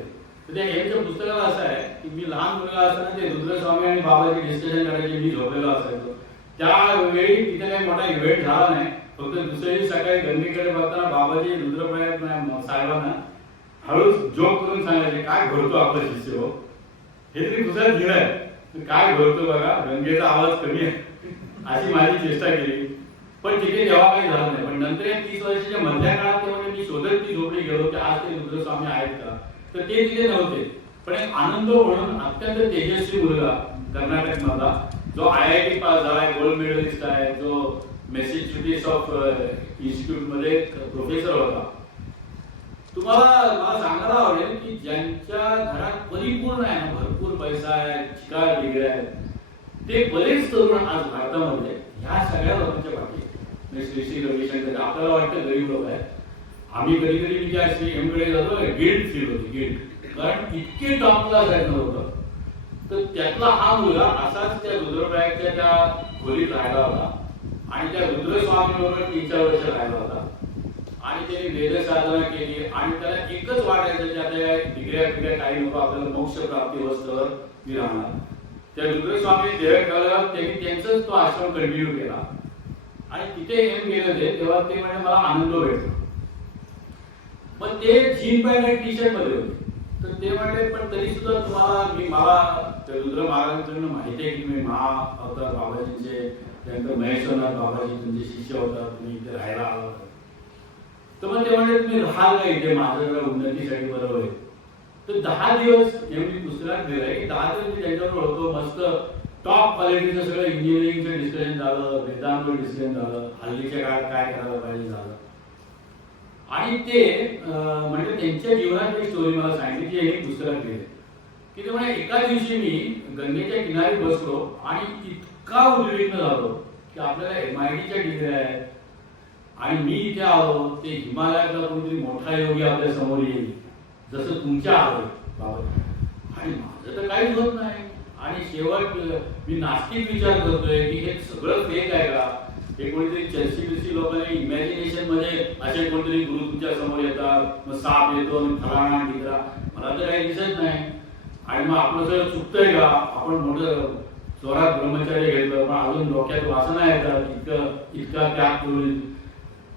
तर त्या यांच्या पुस्तकाला असं आहे की मी लहान मुलगा असताना ते रुद्र स्वामी आणि बाबाजी डिस्कशन करायचे, मी झोपलेलो असायचो. त्यावेळी तिथे काही मोठा इव्हेंट झाला नाही, फक्त दुसऱ्या दिवशी सकाळी गंगेकडे बघताना बाबाजी रुद्रप्रयाग साहेबांना हळूच जोक करून सांगायचे, काय घोरतो आपला शिष्य हो, हे तरी दुसऱ्याच घेणार काय घोरतो बघा, गंगेचा आवाज कमी आहे अशी माझी चेष्टा केली. पण तिथे तेव्हा काही झालं नाही. पण नंतर या 30 वर्षाच्या मधल्या काळात तेव्हा मी शोधत ती झोपडी गेलो की आज ते रुद्रस्वामी आहेत का, तर ते तिथे नव्हते. पण एक आनंद म्हणून अत्यंत तेजस्वी मुलगा कर्नाटक मधला जो IIT पास झालाय, गोल्ड मेडलिस्ट आहे, जो मॅसेच्युसेट्स ऑफ इन्स्टिट्यूट मध्ये प्रोफेसर होता. तुम्हाला मला सांगायला आवडेल की ज्यांच्या घरात परिपूर्ण आहे ना, भरपूर पैसा आहे, चिकार डिग्री आहेत, ते बरेच तरुण आज भारतामध्ये ह्या सगळ्या लोकांच्या पाठी. श्री श्री रविशंकर आपल्याला वाटतं गरीब लोक आहेत. आम्ही कधी कधी मी त्या श्री एमकडे जातो, गिल्ट फील होते, गिल्ट, कारण इतके टॉप क्लास आहेत ना लोक. तर त्यातला हा मुलगा असाच त्या रुद्रप्रयागच्या त्या खोलीत राहिला होता आणि त्या रुद्रस्वामी बरोबर 3-4 वर्ष राहिला होता आणि त्याने वेद साधना केली आणि त्याला एकच वाटायचं की आता डिग्र्या काही नको, आपल्याला मोक्ष प्राप्ती वस्तूवर मी राहणार. त्या रुद्रस्वामी देह ठेवल्यावर त्यांनी त्यांचाच तो आश्रम कंटिन्यू केला आणि तिथे येऊन गेले ते तेव्हा ते म्हणजे मला आनंद भेटला. पण ते जीन पॅन्ट आणि टी शर्ट मध्ये होते. तर ते म्हणले पण तरी सुद्धा तुम्हाला मला त्या रुद्र महाराजांकडून माहिती आहे की तुम्ही महाअवतार बाबाजींचे, त्यानंतर महेश्वरनाथ बाबाजी तुमचे शिष्य होता, तुम्ही इथे राहायला आला होता. तर मग ते म्हणले तुम्ही राहाल का इथे माझ्या उन्नतीसाठी बरोबर आहे. तर 10 दिवस मी पुस्तकात दिलंय की 10 दिवस मी त्यांच्याबरोबर होतो. मस्त टॉप क्वालिटीचं सगळं इंजिनिअरिंगचं डिस्कशन झालं, वेदांत डिस्कशन झालं, हल्लीच्या काळात काय करायला पाहिजे झालं. आणि ते म्हणजे त्यांच्या जीवनाची स्टोरी मला सांगितली की हे पुस्तकात लिहिली की ते म्हणजे एका दिवशी मी गंगेच्या किनारी बसलो आणि इतका उद्विग्न झालो की आपल्याला MITच्या डिग्री आहेत आणि मी इथे आलो, ते हिमालयातला कोणतरी मोठा योगी आपल्या समोर येईल जसं तुमच्या आलो बाबा, आणि माझं तर काहीच होत नाही. आणि शेवट मी नास्तिक विचार करतोय की हे सगळं फेक आहे का, हे कोणीतरी चर्ची लोकांनी इमॅजिनेशन मध्ये असे कोणतरी गुरु तुमच्या समोर येतात, मग साप येतो आणि फलाना टिकरा, मला तर काही दिसत नाही. आणि मग आपलं सगळं चुकतंय का, आपण मोठं जोरात ब्रह्मचर्य घेतलं पण अजून डोक्यात वासना येतात इतका त्याग करून,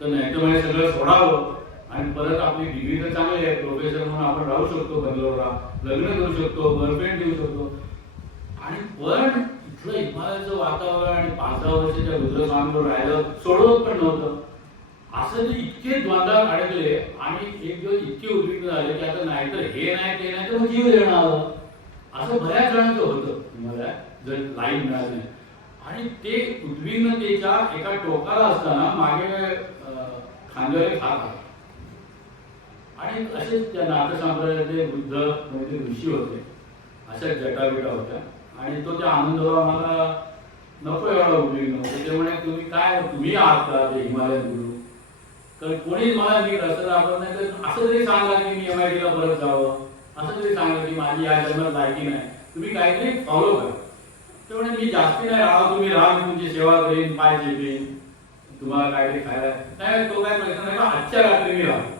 तर नाही तर म्हणजे सगळं सोडावं आणि परत आपली डिग्री तर चांगली आहे, प्रोफेसर म्हणून आपण राहू शकतो बंगलोरला, लग्न करू शकतो, गर्लफ्रेंड घेऊ शकतो. आणि पण इथलं हिमालयाचं वातावरण आणि 5-10 वर्षाच्या रुद्रस्वामीवर राहिलं सोडवत पण नव्हतं. असं ते इतके द्वंद्वात अडकले आणि एक दिवस इतके उद्विग्न झाले की आता नाहीतर हे नाही ते नाही तर मग जीव देणं आलं. असं बऱ्याच जणांचं होतं हिमालयात जर लाईन मिळाली नाही. आणि ते उद्विग्नतेच्या एका टोकाला असताना मागे खांद्यावर एक हात आला आणि असेच त्या नाथ संप्रदायातले वृद्ध म्हणजे ऋषी होते, अशा जटाबिटा होत्या आणि तो त्या आनंदराव मला नको एवढा उद्विग्न होतो. ते म्हणे तुम्ही आहात का ते हिमालयन गुरु, तर कोणीच मला नीट असं दाखवत नाही, तर असं तरी सांगा की मी MIT ला परत जावं, असं तरी सांगा की माझ्या माझी या जन्मात लायकी नाही, तुम्ही काहीतरी फॉलो करा. ते म्हणे मी जास्ती नाही राहा, तुम्ही राहा, मी तुमची सेवा करेन, पाय चेपेन, तुम्हाला काहीतरी खायला नाही, तो काय प्रश्न नाही, आजच्या रात्री मी राहतो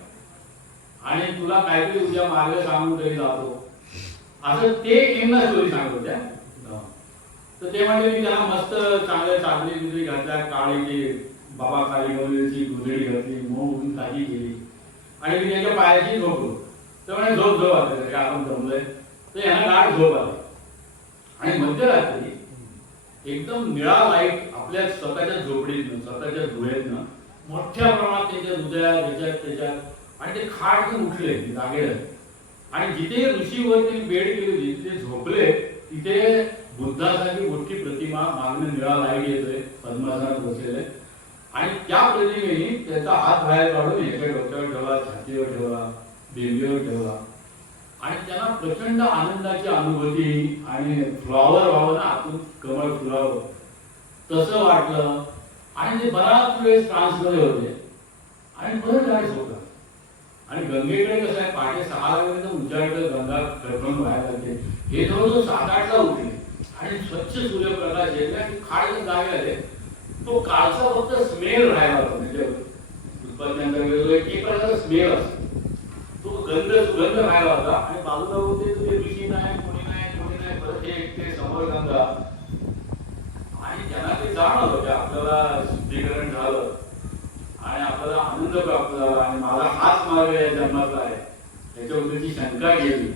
आणि तुला काहीतरी उद्या मार्ग सांगून तरी जातो, असं ते एमना स्टोरी सांगत होत्या. तर ते म्हणजे मी त्याला मस्त चांगल्या चादरी बिदरी घातल्या, काळी ते बाबा खाली गवळीची गुजडी घातली, मऊ उठून ताजी केली आणि मी त्याच्या पायाशी झोपलो. तर म्हणे झोप झोप आता काय आपण जमलंय. तर यांना गाठ झोप आली आणि मध्यरात्री एकदम निळा लाईट आपल्या स्वतःच्या झोपडीतनं स्वतःच्या धुळेतनं मोठ्या प्रमाणात त्यांच्या हृदयात त्याच्यात आणि ते खाट उठले जागेला आणि जिथे ऋषीवरती बेड केली होती तिथे झोपले, तिथे बुद्धासारखी मोठी प्रतिमा मागणं निळा लाईट येतोय, पद्मासनात बसलेले आणि त्या प्रतिमेने त्याचा हात बाहेर काढून एका डोक्यावर ठेवला, छातीवर ठेवला, बेंबीवर ठेवला आणि त्यांना प्रचंड आनंदाची अनुभूती आणि फ्लॉवर व्हावं ना, आतून कमळ फुलावं तसं वाटलं आणि ते बराच वेळ ट्रान्समध्ये होते आणि परत गाडी झोपला. आणि गंगेकडे कसं आहे, पहाटे 6 वाजेपर्यंत उंचाकडे गंगा खळखळून बाहेर लागते, हे जवळजवळ 7-8ला उठले आणि स्वच्छ सूर्यप्रकाश येतला की खाडे जागे आले. तो कालचा फक्त स्मेल राहिला होता, म्हणजे उत्पादनांचा एक प्रकारचा स्मेल असतो, तो सुगंध राहिला होता आणि बाजूला होते ते ऋषी नाही, कोणी नाही, परत हे एकटे समोर गंगा आणि त्यांना ते जाणवलं की आपल्याला शुद्धीकरण झालं आणि आपल्याला आनंद प्राप्त झाला आणि माझा हाच मार्ग या जन्माचा आहे याच्याबद्दलची शंका गेली.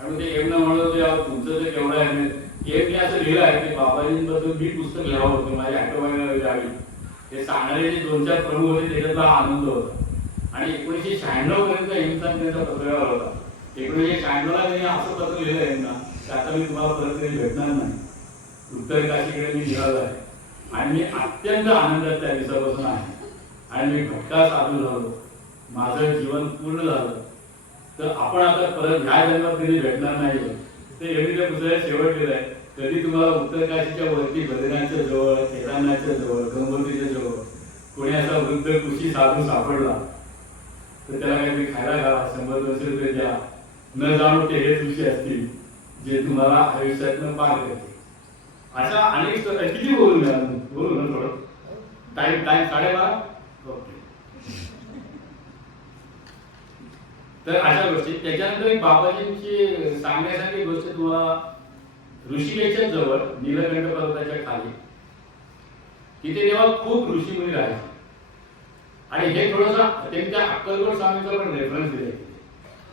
आणि ते एमना म्हणत होते तुमचं तर केवढं आहे, एमने असं लिहिलं आहे की बाबाजींबद्दल मी पुस्तक लिहावं होतं, माझी ऑटोबायोग्राफी हे सांगणारे जे 2-4 प्रमुख होते त्याच्यातला आनंद होता. आणि 1996 पर्यंत एमचा त्यांचा पत्रव्यवहार होता. 1996ला त्यांनी असं पत्र लिहिलं एमना की आता मी तुम्हाला परत कधी भेटणार नाही, उत्तर काशीकडे मी निघालो आहे आणि मी अत्यंत आनंदात त्या दिवसापासून आहे आणि मी भटका साधू झालो, माझं जीवन पूर्ण झालं. तर आपण आता परत ह्या जन्मात कधी भेटणार नाही. ते एवढी त्या पुस्तकात शेवट केलंय, कधी तुम्हाला उत्तर काशीच्या वरती बद्रीनाथच्या जवळ, केदारनाथच्या जवळ, गंगोत्रीच्या जवळ कोणी असा वृद्ध कृषी साधू सापडला तर त्याला काहीतरी खायला घाला, 100-200 रुपये द्या, न जाणू ते हेच ऋषी असतील जे तुम्हाला आयुष्यातनं पार करतील. अशा अनेक किती बोलून घ्या, बोलू ना थोडं टाइम 12:30. ओके. तर अशा गोष्टी. त्याच्यानंतर एक बाबाजींची सांगण्यासारखी गोष्ट तुम्हाला, ऋषिकेशच्या जवळ नीलकंठ पर्वताच्या खाली तिथे तेव्हा खूप ऋषीमुनी राहायचे आणि हे थोडंसं त्यांच्या अक्कलकोट स्वामींचा पण रेफरन्स दिले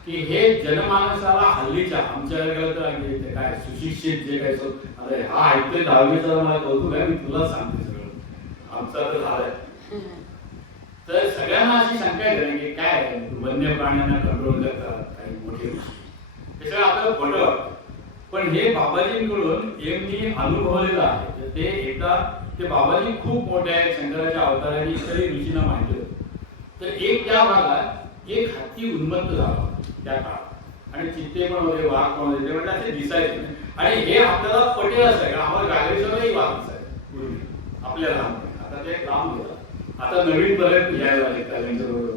की हे जनमानसाला हल्लीच्या आमच्या तर काय सुशिक्षित जे काय अरे हा ऐकतोय 10वीचा मला कौतुक आहे, मी तुला सांगते सगळं आमचा तर झालाय. तर सगळ्यांना अशी शंका आहे की काय वन्य प्राण्यांना कंट्रोल करतात काही मोठे ऋषी, हे सगळं आपल्याला खोटं वाटतं. पण हे बाबाजींकडून एमनी अनुभवलेलं आहे. तर ते एकदा ते बाबाजी खूप मोठे आहेत, शंकराच्या अवतारांनी इतरही ऋषींना माहिती होतं. तर एक त्या भागात एक हत्ती उन्मत्त झाला त्या काळात आणि चित्ते पण होते, वाघ पण होते, ते म्हणजे असे दिसायचे आणि हे आपल्याला पटेल असं आहे. आम्हाला गाडीसरही वाघ दिसायचे पूर्वी आपल्या लहानपणी, आता ते लांब गेला, आता नवीन पर्यंत घ्यायला लागले त्यांच्याबरोबर.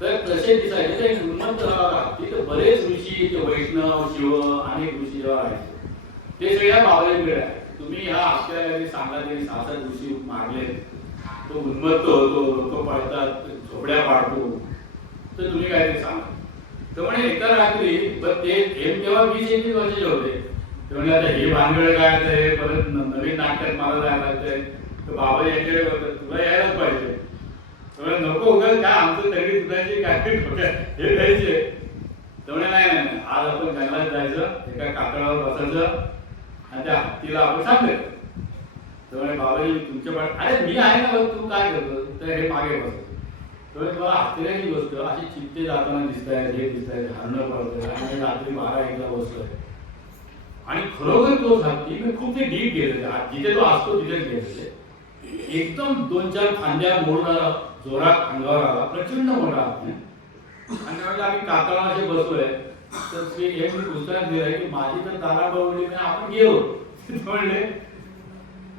तर तसे दिसायचे ते उन्मत्त झाला. तिथे बरेच ऋषी, ते वैष्णव, शिव अनेक ऋषी जेव्हा राहायचे ते सगळ्या बाबाजींकडे आहे. तुम्ही ह्या आपल्याला सांगा तरी 6-7 ऋषी मारले, तो उन्मत्त होतो, लोक पळतात, झोपड्या पाडतो, तर तुम्ही काय ते सांगा. तर म्हणे एका रात्री ते एम तेव्हा 20-21 वर्षाचे होते. ते म्हणजे आता हे भानगड काय हे परत नवीन नाटकात मला जायला लागतंय. तर बाबा यांच्याकडे बघतात तुला यायलाच पाहिजे. नको उगाच काय आमचं तरी तुझ्याची काय हे द्यायचे. तेवढे नाही आज आपण जंगलात जायचं, एका कातळावर बसायचं आणि त्या हत्तीला आपण सांगायचं. तेवढे बाबाजी तुमच्या पाठ अरे मी आहे ना, तू काय करतो, तर हे मागे बसतो. तेवढे तुम्हाला आश्चर्याची गोष्ट अशी चित्ते जाताना दिसत आहे, हे दिसत आहे, हरणं पडतंय आणि रात्री 12-1ला बसतोय आणि खरोखर तो हत्ती मी खूप ते डीप गेलेले, जिथे तो असतो तिथेच गेलेले. एकदम 2-4 फांद्या मोडणारा जोरात अंगावर आला, प्रचंड मोठा हत्ती. आणि त्यावेळेला आम्ही कातळाशी बसलोय तर श्री हे मी पुस्तकात दिलंय की माझी तर तारा बवली आपण गेलो. म्हणले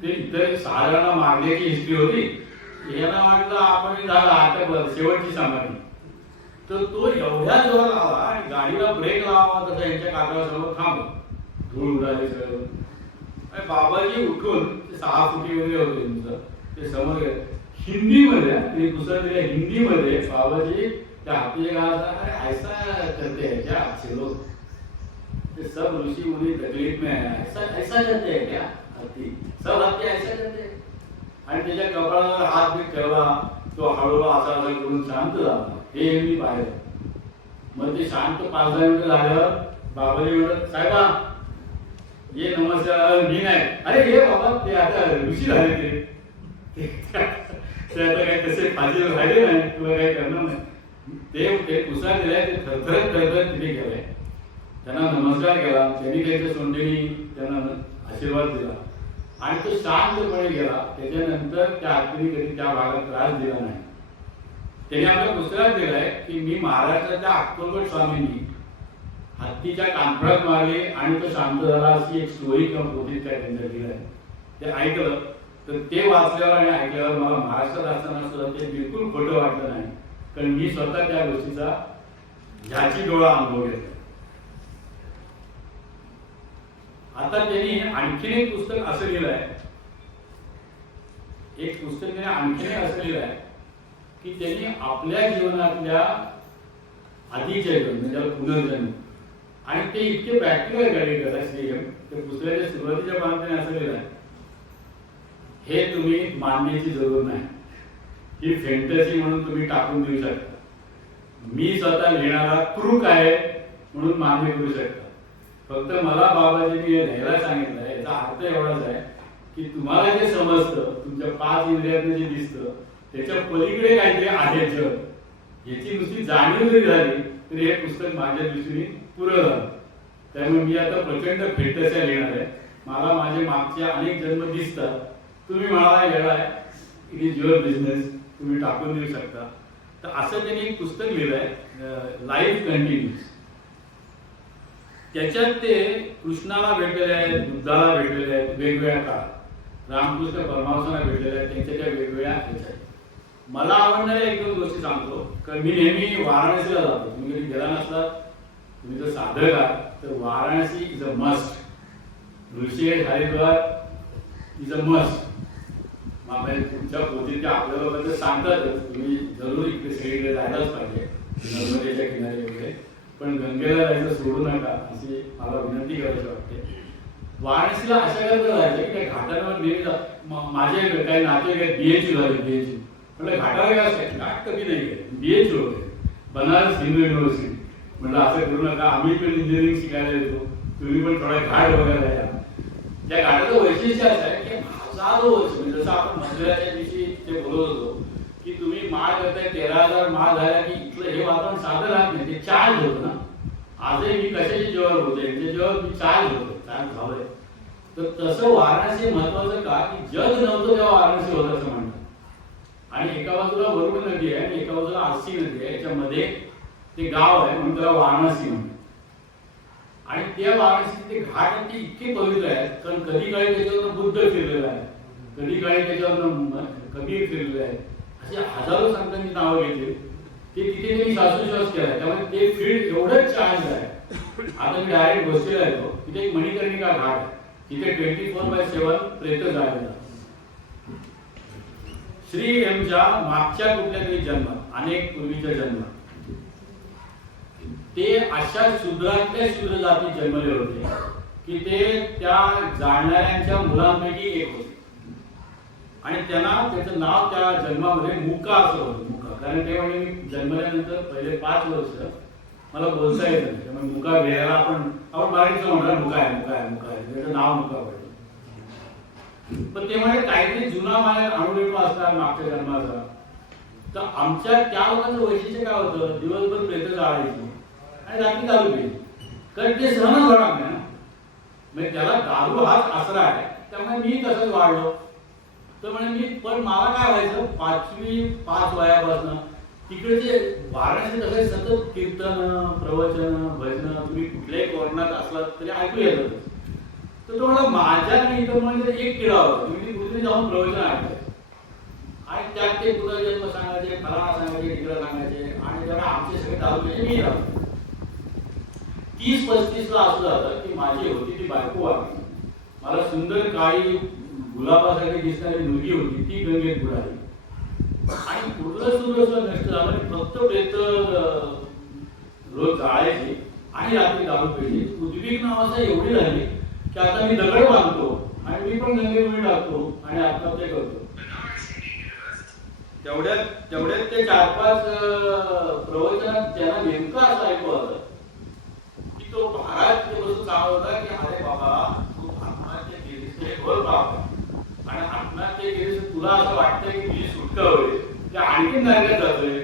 ते इतर 6 जणांना मारण्याची हिस्ट्री होती, यांना वाटलं आपण झाला आता शेवटची समाधी. तर तो एवढ्या जोरात आला आणि गाडीला जसा ब्रेक लावा तसा यांच्या कागदासमोर थांबलो. धूळ उडाली सगळं. आणि बाबाजी उठून ते 6 फुटी वगैरे होते तुमचं ते समोर गेले. हिंदीमध्ये ते पुस्तक दिलं हिंदीमध्ये. बाबाजी त्या हाथी का ऐसा करते हैं क्या अच्छे लोग, ये सब ऋषि मुनि तकलीफ में है, ऐसा ऐसा करते हैं क्या हाथी, सब हाथी ऐसा करते हैं. आणि त्याच्या कपाळावर हात बीत ठेवला. तो हळूहळू असा असा करून शांत झाला. हे मी पाहिलं. मग ते शांत 5-10 मिनिटं झाल्यावर बाबाजी म्हणत साहेबा ये नमस्कार. मी नाही. अरे हे बाबा ते आता ऋषी झाले ते आता काही तसे फाजील राहिले नाही तुला काही करणार नाही. ते पुस्तक दिलाय ते थरथरत थरथरत तिथे गेले. त्यांना नमस्कार केला. त्यांनी त्यांच्या सोंडेनी त्यांना आशीर्वाद दिला आणि तो शांतपणे गेला. त्याच्यानंतर त्या हत्तीने कधी त्या भागात त्रास दिला नाही. त्याने आपल्या पुस्तकात दिलंय की मी महाराष्ट्राच्या अक्कलकोट स्वामींनी हत्तीच्या कानफळात मारले आणि तो शांत झाला अशी एक स्टोरी किंवा पोथीत काय त्यांच्या दिलंय. ते ऐकलं तर ते वाचल्यावर आणि ऐकल्यावर मला महाराष्ट्रात असताना सुद्धा ते बिलकुल खोटं वाटलं नाही. कारण मी स्वतः त्या गोष्टीचा ह्याची डोळा अनुभव घेतला. आता त्यांनी आणखीन एक पुस्तक असं लिहिलंय. एक पुस्तक त्याने आणखीन असं लिहिलंय की त्यांनी आपल्या जीवनातल्या आधीचे जन्म म्हणजे पुनर्जन्म आणि ते इतके प्रॅक्टिकल गाडी करतात. श्रीगम त्या पुस्तकाच्या सुरुवातीच्या पानात त्याने असं लिहिलंय हे तुम्ही मानण्याची जरूर नाही. ही फॅन्टसी म्हणून तुम्ही टाकून देऊ शकता. मी स्वतः लिहिणारा क्रूक आहे म्हणून मान्य करू शकता. फक्त मला बाबाजींनी हे लिहायला सांगितलंय. याचा अर्थ एवढाच आहे की तुम्हाला जे समजतं तुमच्या 5 इंद्रियातनं जे दिसतं त्याच्या पलीकडे काहीतरी आहे जग. याची नुसती जाणीव जरी झाली तरी हे पुस्तक माझ्या दृष्टीने पुरं झालं. त्यामुळे मी आता प्रचंड फॅन्टसी लिहिणार आहे. मला माझे मागचे अनेक जन्म दिसतात. तुम्ही म्हणाला येणार आहे इट इज युअर बिझनेस, तुम्ही टाकून देऊ शकता. तर असं त्यांनी एक पुस्तक लिहिलंय लाईफ कंटिन्यूज. त्याच्यात ते कृष्णाला भेटलेले आहेत, बुद्धाला भेटलेले आहेत वेगवेगळ्या काळात, रामकृष्ण परमहंसांना भेटलेले आहेत त्यांच्या त्या वेगवेगळ्या ह्याच्यात. मला आवडणाऱ्या 1-2 गोष्टी सांगतो. कारण मी नेहमी वाराणसीला जातो. तुम्ही कधी गेला नसलात, तुम्ही जर साधक आहात तर Varanasi is a must. Rishikesh Haridwar is a must. तुमच्या पोथीच्या आपल्या लोकांचं सांगतातच तुम्ही जरूर इकडे सगळीकडे जायलाच पाहिजे नर्मदेच्या किनारी वगैरे. पण गंगेला जायचं सोडू नका अशी मला विनंती करायची वाटते. वाराणसीला अशा करता जायचं की त्या घाटांवर नेहमी माझे काही नाते आहेत BHU झाले. BHU म्हटलं घाटावर गेला घाट कधी नाही गेले. BHU होते बनारस हिंदू युनिव्हर्सिटी. म्हटलं असं करू नका आम्ही पण इंजिनिअरिंग शिकायला येतो तुम्ही पण थोडा घाट बघायला या. त्या घाटाचं वैशिष्ट्य असं आहे की हजारो वर्ष म्हणजे जसं आपण मंदिराच्या दिवशी ते बोलत होतो की तुम्ही माळ करताय 13,000 माळ झाल्या की इथलं हे वातावरण साधं राहत नाही. ते चार्ज होतं ना. आजही मी कशाची जेव्हा होते त्यांच्या जेव्हा मी चार्ज होतो चार्ज झालोय. तर तसं वाराणसी महत्वाचं का की जग नव्हतं तेव्हा वाराणसी होतं असं म्हणतात. आणि एका बाजूला वरुण नदी आहे आणि एका बाजूला आरसी नदी आहे. याच्यामध्ये ते गाव आहे म्हणून त्याला वाराणसी म्हणतात. आणि त्या वाराणसी ते घाट ते इतके पवित्र आहेत कारण कधी काळी त्याच्यावर बुद्ध फिरलेला आहे, कधी काळी त्याच्यावर कबीर फिरलेले आहे. असे हजारो संतांची नावं घेतली. ते तिथे त्यांनी श्वासोच्छ्वास केला. त्यामुळे ते फील्ड एवढंच चार्ज आहे. आता मी डायरेक्ट गोष्टीला येतो. तिथे एक मणिकर्णिका घाट आहे. तिथे 24/7 प्रेत जाळतात. श्री एमच्या मागच्या कुठल्या तरी जन्मात अनेक पूर्वीच्या जन्मात ते अशा शूद्रातल्या शूद्र जाती जन्मले होते की ते त्या जाणणाऱ्यांच्या मुलांपैकी एक होते. आणि त्यांना त्याचं नाव त्या जन्मामध्ये मुका असं होतं. मुका कारण ते म्हणजे मी जन्मल्यानंतर पहिले 5 वर्ष मला बोलता येत नाही. त्यामुळे मुका घ्यायला आपण मराठीचं म्हणणार मुका आहे मुका आहे मुका आहे त्याचं नाव मुका पडलं. पण ते म्हणजे काहीतरी जुना माझ्या अणुरेणू असणार मागच्या जन्माचा. तर आमच्या त्या लोकांचं वैशिष्ट्य काय होतं दिवसभर प्रेत जाळायची आणि रात्री दारू प्यायची. कारण ते सहनच होणार नाही ना. म्हणजे त्याला दारू हाच आसरा आहे. त्यामुळे मी तसंच वाढलो. तर म्हणजे मी पण मला काय व्हायचं 5 वयापासून तिकडे जे वाराणसी कसं सतत कीर्तन प्रवचन भजन तुम्ही कुठल्याही कोरोनात असलात तरी ऐकू येतं. तर तो मला माझ्या इथं म्हणजे एक किडा होता. तुम्ही कुठे जाऊन प्रवचन ऐकलं आणि त्यात ते पुनर्जन्म सांगायचे फलाना सांगायचे तिकडं सांगायचे आणि तेव्हा आमचे सगळे दारू प्यायचे मी राहतो. 30-35 ला असं झालं की माझी होती ती बायको वाटली, मला सुंदर काळी गुलाबासारखी दिसणारी मुलगी होती, ती गंगेत बुडाली आणि कुठलं सुंदर नष्ट झालं. फक्त प्रेत रोज जाळायचे आणि रात्री दारू प्यायची. उद्विग्न अवस्था एवढी झाली की आता मी दगड बांधतो आणि मी पण गंगेत उडी टाकतो आणि आत्महत्या करतो. तेवढ्यात ते 4-5 प्रवचनात त्यांना नेमकं असं ऐकू आलं की तो महाराज ते बसून सांगत होता की अरे बाबा, तू आत्महत्या केलीस हे बरं पाप आणि आत्महत्या केलीस तुला असं वाटतं की तुझी सुटका होईल, ते आणखीन नरकात जातोय,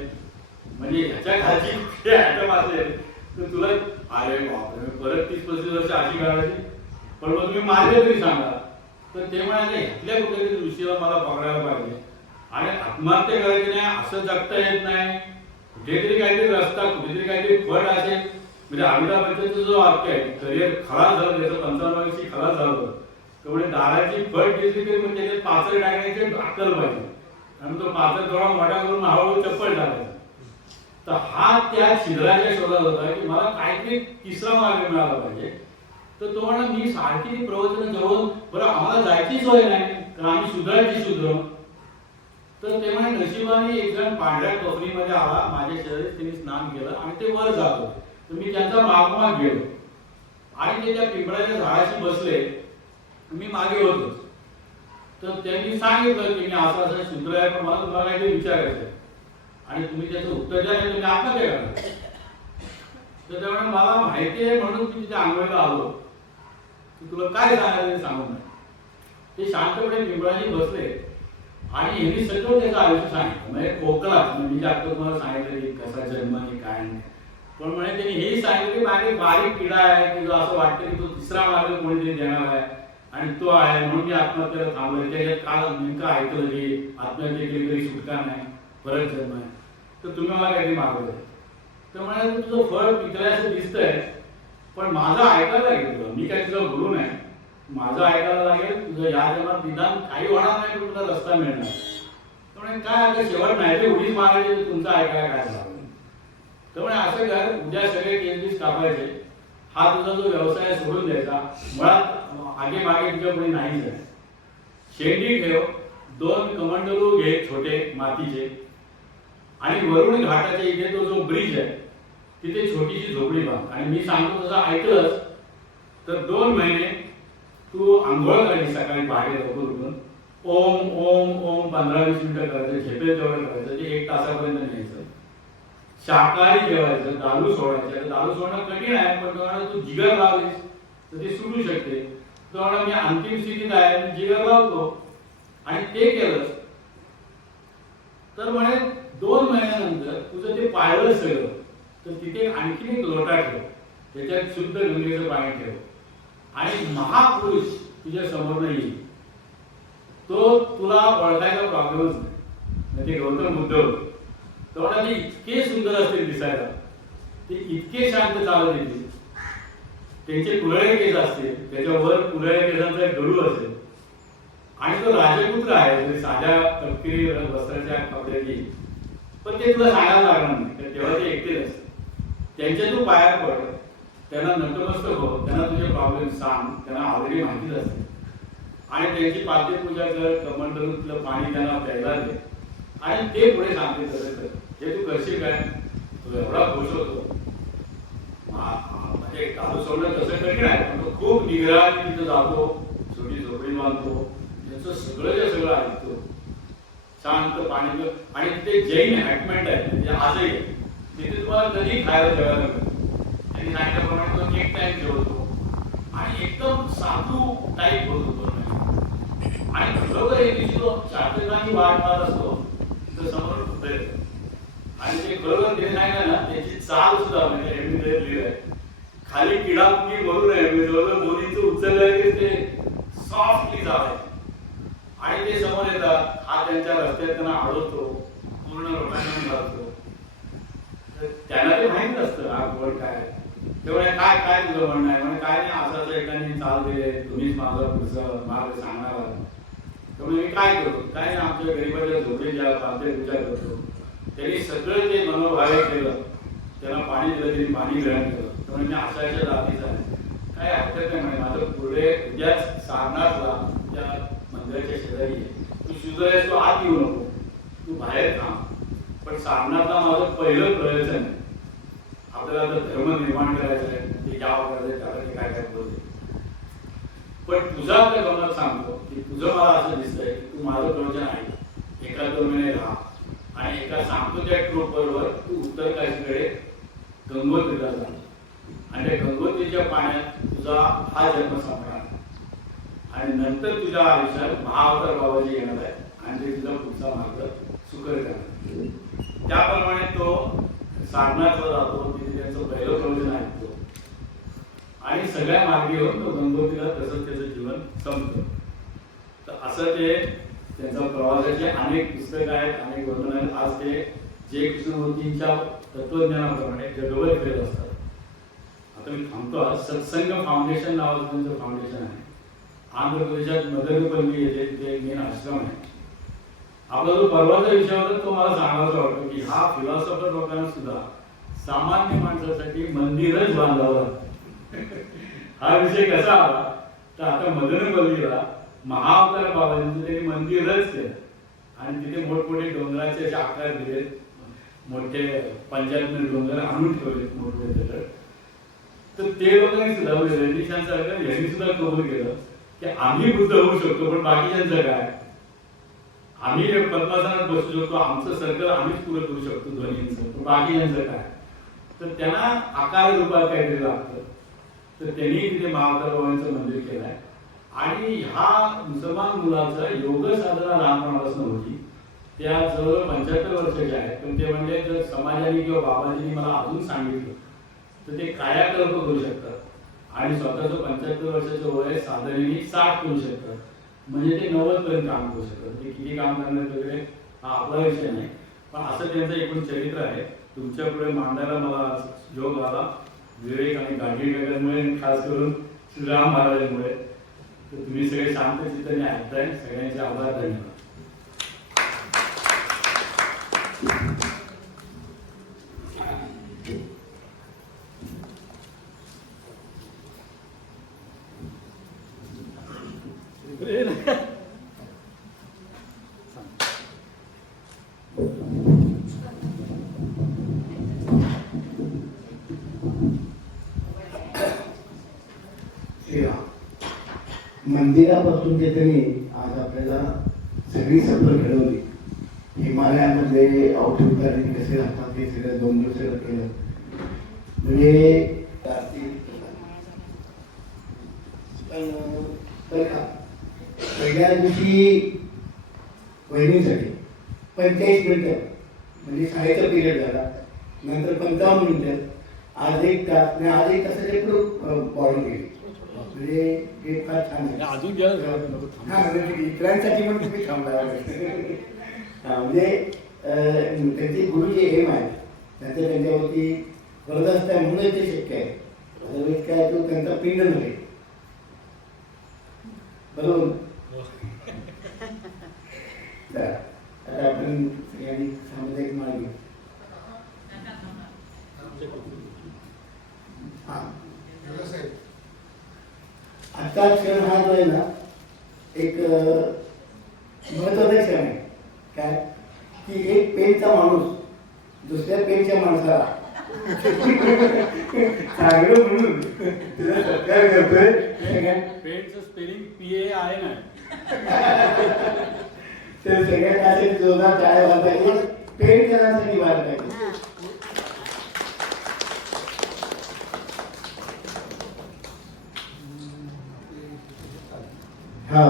म्हणजे ह्याच्या खालची ऍटम असेल तर तुला अरे बापरे परत 30-35 वर्ष अशी काढायची. पण मग तुम्ही माझे तरी सांगा. तर ते म्हणाले ह्यातल्या कुठेतरी दृष्टीला मला पकडायला पाहिजे आणि आत्महत्या करायची नाही, असं जगता येत नाही, कुठेतरी काहीतरी रस्ता, कुठेतरी काहीतरी फळ असेल. म्हणजे अमिताभ बच्चनचं जो वाक्य आहे, करिअर खलास झालं, त्याचं 55 वर्षी खलास झालं, तेवढे दाराची फळ दिसली तरी पण त्याच्यात पाचर टाकण्याचे अक्कल पाहिजे आणि तो पाचर थोडा मोठा करून हळूहळू चप्पल टाकायचा. तर हा त्या छिद्राच्या शोधात होता की मला काहीतरी तिसरा मार्ग मिळाला पाहिजे. तर तो म्हणा मी सारखी ती प्रवचन जवळ, बरं आम्हाला जायची सोय नाही कारण आम्ही शूद्राची शूद्र. तर ते म्हणे नशिबाने एक जण पांढऱ्या टोपलीमध्ये आला, माझ्या शरीरात त्यांनी स्नान केलं आणि ते वर जात होते. तर मी त्यांचा मागोमाग गेलो आणि ते त्या पिंपळाच्या झाडाशी बसले, मी मागे होतो. तर त्यांनी सांगितलं की मी असं शूद्र आहे, पण मला तुम्हाला काहीतरी विचारायचं आणि तुम्ही त्याचं उत्तर द्या आणि तुम्ही आत्महत्या करा. तर त्यामुळे मला माहिती आहे म्हणून मी तिथे आंघोळीला आलो की तुला काय सांगायचं सांगू नये. ते शांतपणे पिंपळाशी बसले आणि यांनी सगळं त्याचं आयुष्य सांगितलं. म्हणजे कोकला मी जे आता तुम्हाला सांगितलं की कसा जन्म आणि काय नाही, पण म्हणजे त्यांनी हेही सांगितलं की माझी बारीक किडा आहे की जो असं वाटतं की तो तिसरा मार्ग कोणीतरी देणार आहे आणि तो आहे म्हणून मी आत्महत्याला थांबलो. त्याच्यात काल नेमकं ऐकलं की आत्महत्या केली तरी सुटका नाही, परत जन्म आहे, तर तुम्ही मला काहीतरी मागवलं. तर म्हणाले तुझं फळ पिकलंय असं दिसतंय, पण माझं ऐकायला लागेल तुला, मी काय तुझा गुरु नाही, माझं ऐकायला लागेल, तुझं या जन्मात निदान काही होणार नाही पण तुला रस्ता मिळणार. त्यामुळे काय आता शेवट नाही ते उडीच मारायचे, तुमचं ऐकायला काय झालं. त्यामुळे असं कर, उद्या सगळे केस कापायचे, हा तुझा जो व्यवसाय सोडून द्यायचा, मुळात आगे मागे तुझ्या पुढे नाही जाय. शेंडी ठेव, 2 कमंडलू घे छोटे मातीचे आणि वरुण घाटाच्या इथे तो जो ब्रिज आहे तिथे छोटीशी झोपडी बांध. आणि मी सांगतो तसं ऐकलंस तर 2 महिने तू आंघोळ करायची सकाळी पहाटे लवकर उठून, ओम ओम ओम 15-20 मिनिटं करायचं, झेपेल तेवढं करायचं, ते 1 तासापर्यंत न्यायचं. शाकाहारी जेवायचं, दारू सोडायचं. दारू सोडणं कठीण आहे, पण तुम्हाला तू जिगर लावलीस तर ते सुटू शकते. तुम्हाला मी अंतिम स्थितीत आहे, मी जिगर लावतो आणि ते केलंस तर म्हणे 2 महिन्यानंतर तुझं ते पाळलं सगळं तर तिथे आणखीन एक लोटा ठेव, त्याच्यात शुद्ध गंगेचं पाणी ठेव आणि महापुरुष तुझ्या समोर येईल. तो तुला ओळखायचा प्रॉब्लेमच नाही. म्हणजे गौतम बुद्ध तेवढा ते इतके सुंदर असतील दिसायला, ते इतके शांत चालत येतील, त्यांचे कुरळे केस असतील, त्याच्यावर कुरळे केसांचा एक गडू असेल आणि तो राजपुत्र आहे, म्हणजे साध्या तपकिरी वस्त्राच्या कपड्याची, पण ते तुला सांगायला लागणार नाही. तेव्हा ते एकटे असतात. त्यांच्या तू पाया पड, त्यांना नतमस्तक हो, त्यांना तुझे प्रॉब्लेम सांग, त्यांना ऑलरेडी माहितीच असते आणि त्यांची पाद्यपूजा कर, कमंडलूतलं पाणी त्यांना प्यायला दे आणि ते पुढे सांगते तसं कर. हे तू करशील काय, तुला एवढा खुश होतो. म्हणजे दारू सोडणं तसं कठीण आहे, पण तो खूप निग्रहाने तिथं जातो, छोटी झोपडी बांधतो, त्याचं सगळं ऐकतो, शांत पाणी. आणि ते जैन हॅटमेंट आहे, म्हणजे आजही तिथे तुम्हाला कधी खायला जेवायला मिळतं. त्यांनी सांगितल्याप्रमाणे तो 1 टाइम जेवतो आणि एकदम साधू टाईप होत होतो. आणि खरोखर एक दिवशी तो चाटकांनी वाट पाहत असतो तर समोर कुठे आणि ते खरोखर ते सांगितलं ना, त्याची चाल सुद्धा म्हणजे लिहिलं आहे, खाली किडा मुंगी मरू नये, म्हणजे जवळजवळ मोदींचं उचललं की ते सॉफ्टली जावे आणि ते समोर येतात. हा त्यांच्या रस्त्यात त्यांना अडवतो, पूर्ण लोकांना घालतो. त्यांना ते माहित असतं हा गोड काय. तेवढे काय काय तुझं म्हणणं आहे, म्हणजे काय नाही, असं एकाने चाल दिले, तुम्हीच माझा पुढचं मार्ग सांगणार आहात. त्यामुळे मी काय करतो, काय नाही, आमच्या गरीबाच्या झोपडीच्या पाद्यपूजा करतो. त्यांनी सगळं ते मनोभावे केलं, त्यांना पाणी दिलं, त्यांनी पाणी ग्रहण केलं. म्हणून मी अशा जातीचा आहे, काय हरकत नाही म्हणे, माझं पुढे उद्या सारनाथला त्या मंदिराच्या शेजारी आहे, तू शुद्ध तू आत येऊ नको, तू बाहेर थांब, पण सारनाथला माझं पहिलं प्रयत्न आहे, आपल्याला आता धर्म निर्माण करायचं आहे, ते गाव करायचं त्याला ते काय काय बोलते, पण तुझा आता गमत सांगतो की तुझं मला असं दिसतंय की तू माझं प्रवचन आहे, एका 2 महिने राहा आणि एका सांगतो त्या ट्रूप बरोबर तू उत्तर काशीकडे गंगोत्रीला जा आणि त्या गंगोत्रीच्या पाण्यात तुझा हा जन्म संपणार आणि नंतर तुझ्या आयुष्यात महाअवतार बाबाजी येणार आहे आणि ते तुझा पुढचा मार्ग सुकर करणार. त्याप्रमाणे तो सारनाथला जातो, तिथे त्यांचं पहिलं प्रवचन ऐकतो आणि सगळ्या मार्गी होऊन तो गंगोत्रीला तसंच त्याचं जीवन संपतं. तर असं ते त्यांचा प्रवासाचे अनेक पुस्तकं आहेत, अनेक वर्णन आहेत. आज ते जे कृष्णमूर्तींच्या तत्वज्ञानाप्रमाणे जगभर फिरत असतात. आता मी थांबतो. आज सत्संग फाउंडेशन नावाचं त्यांचं फाउंडेशन आहे. आंध्र प्रदेशात मदरपल्ली येथे तिथे मेन आश्रम आहे. आपला जो परवाचा विषय होता तो मला सांगायचा वाटतो की हा फिलॉसॉफर लोकांना सुद्धा सामान्य माणसासाठी मंदिरच बांधावं लागतं. हा विषय कसा आला तर आता मदनपल्लीला महाअवतार बाबांचं त्यांनी मंदिरच केलं आणि तिथे मोठमोठे डोंगराचे असे आकार दिले, मोठे पंजाबी डोंगर आणून ठेवले मोठे दगड. तर ते लोकांनी सुद्धा रणजित सारखं यांनी सुद्धा कबूल केलं की आम्ही बुद्ध होऊ शकतो, पण बाकीच्यांचं काय, आम्ही पद्मासनात बसू शकतो, आमचं सर्कल आम्हीच पुरं करू शकतो ध्वनींचं, पण बाकीच्यांचं काय. तर त्यांना आकार रूपात काहीतरी लागतं. तर त्यांनी तिथे महाअवतार बाबांचं मंदिर केलं आहे आणि ह्या मुसलमान मुलाचं योग साधना लहानपणापासून होती. त्या जवळ 75 वर्षाच्या आहेत, पण ते म्हणजे जर समाजाने किंवा बाबाजींनी मला अजून सांगितलं तर ते कायाकल्प करू शकतात आणि स्वतःचं 75 वर्षाचं वय साधारण 60 करू शकतात, म्हणजे ते 90 पर्यंत काम करू शकतात. ते किती काम करण्यात वगैरे हा आपला विषय नाही, पण असं त्यांचं एकूण चरित्र आहे. तुमच्या पुढे मांडायला मला योग आला विवेक आणि गांधीनगरमुळे, खास करून श्रीराम महाराजांमुळे. तर तुम्ही सगळे शांत चित्ताने ऐकताय. सगळ्यांचे आभार, धन्यवाद. मंदिरापासून ते त्यांनी आज आपल्याला सगळी सफर घडवली. हिमालयामध्ये अवधूतांनी कसे राहतात हे सगळं 2 दिवस केलं. म्हणजे पहिल्या दिवशी वहिनीसाठी 45 मिनिटं म्हणजे शाळेचा पिरियड झाला, नंतर 55 मिनिटं, आज 1 तास, आज 1 तासाचे पुढं बॉडी केली. म्हणजे हे फार छान आहे. अजून इतरांसाठी पण तुम्ही थांबला. म्हणजे त्यांचे गुरु जे हेम आहे त्यांच्यावरती वरदास्त आहे म्हणून ते शक्य आहे. अदरवाईज काय तो त्यांचा पिंड नव्हे. बरोबर. आता आपण सगळ्यांनी सामुदायिक माळ घेऊ. आता क्षण हा जो आहे ना एक महत्वाचा क्षण आहे. काय की एक पेनचा माणूस दुसऱ्या पेनच्या माणसाला चांगलं म्हणून तिला सत्कार करतोय. पेनचं स्पेलिंग PA आहे ना, ते सगळ्यात असे जोरदार टाळ्या वाजवायचे. पेन करण्यासाठी वाजवायचे. हा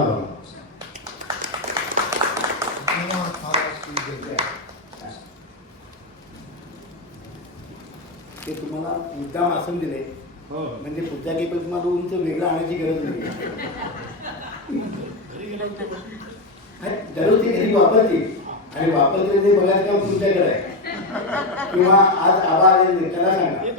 ते तुम्हाला मुद्दाम आसन दिले म्हणजे पुढच्या काही पण तुम्हाला उंच वेगळं आणायची गरज नाही. दररोज ते घरी वापरते आणि वापरते ते बघायचं काम तुमच्याकडे आहे. किंवा आज आबा आले त्याला सांगा.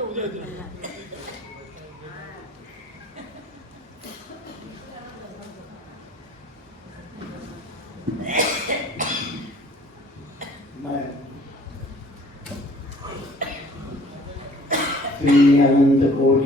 श्री अनंत कोटी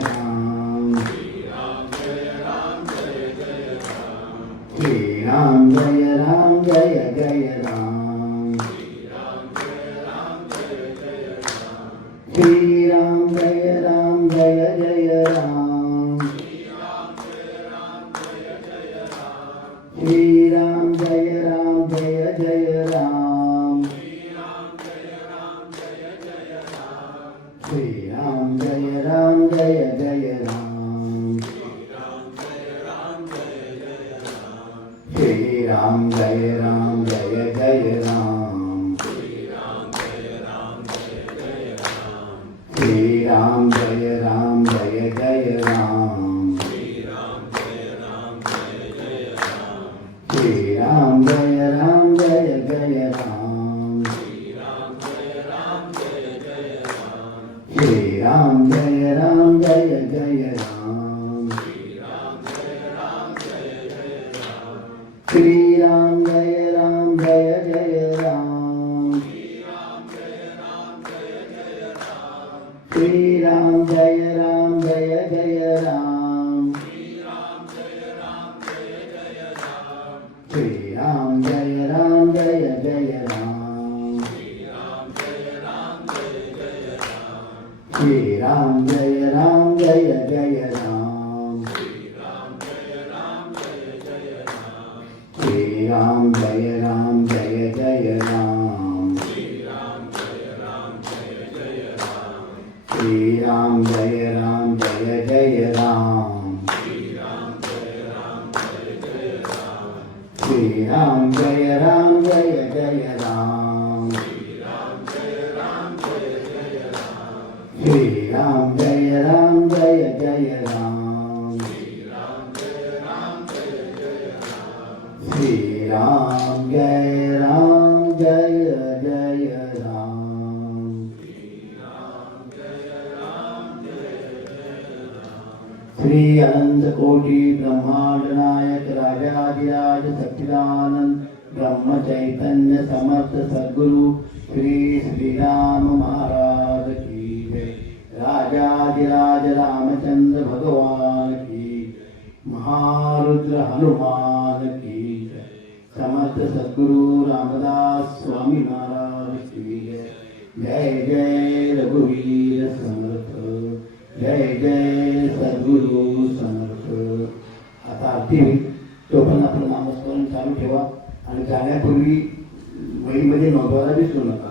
श्रीराम जय राम जय जय राम श्रीराम जय राम जय जय राम श्रीराम जय राम जय जय राम श्रीराम जय राम जय जय राम श्रीराम जय राम जय जय राम श्रीराम जय राम जय जय राम श्रीराम जय राम जय जय राम श्रीराम जय राम जय जय राम श्रीराम जय राम जय जय राम श्रीराम जय राम जय जय राम श्रीराम जय राम जय जय राम श्रीराम जय राम जय जय राम श्रीराम जय राम जय जय राम श्रीराम जय राम जय जय राम श्री अनंत कोटि ब्रह्मांड नायक राजाधिराज सच्चिदानंद ब्रह्म चैतन्य समर्थ सद्गुरु श्री श्रीराम महाराज की जय। राजाधिराज रामचंद्र भगवान की जय। महारुद्र हनुमान की जय। समर्थ सद्गुरु रामदास स्वामी महाराज की जय। जय जय रघुवीर समर्थ जय जय सद्गुरु समर्थ। आता आरती होईल, तो पण आपलं नामस्मरण चालू ठेवा आणि जाण्यापूर्वी वहीमध्ये नोंदवायला विसरू नका.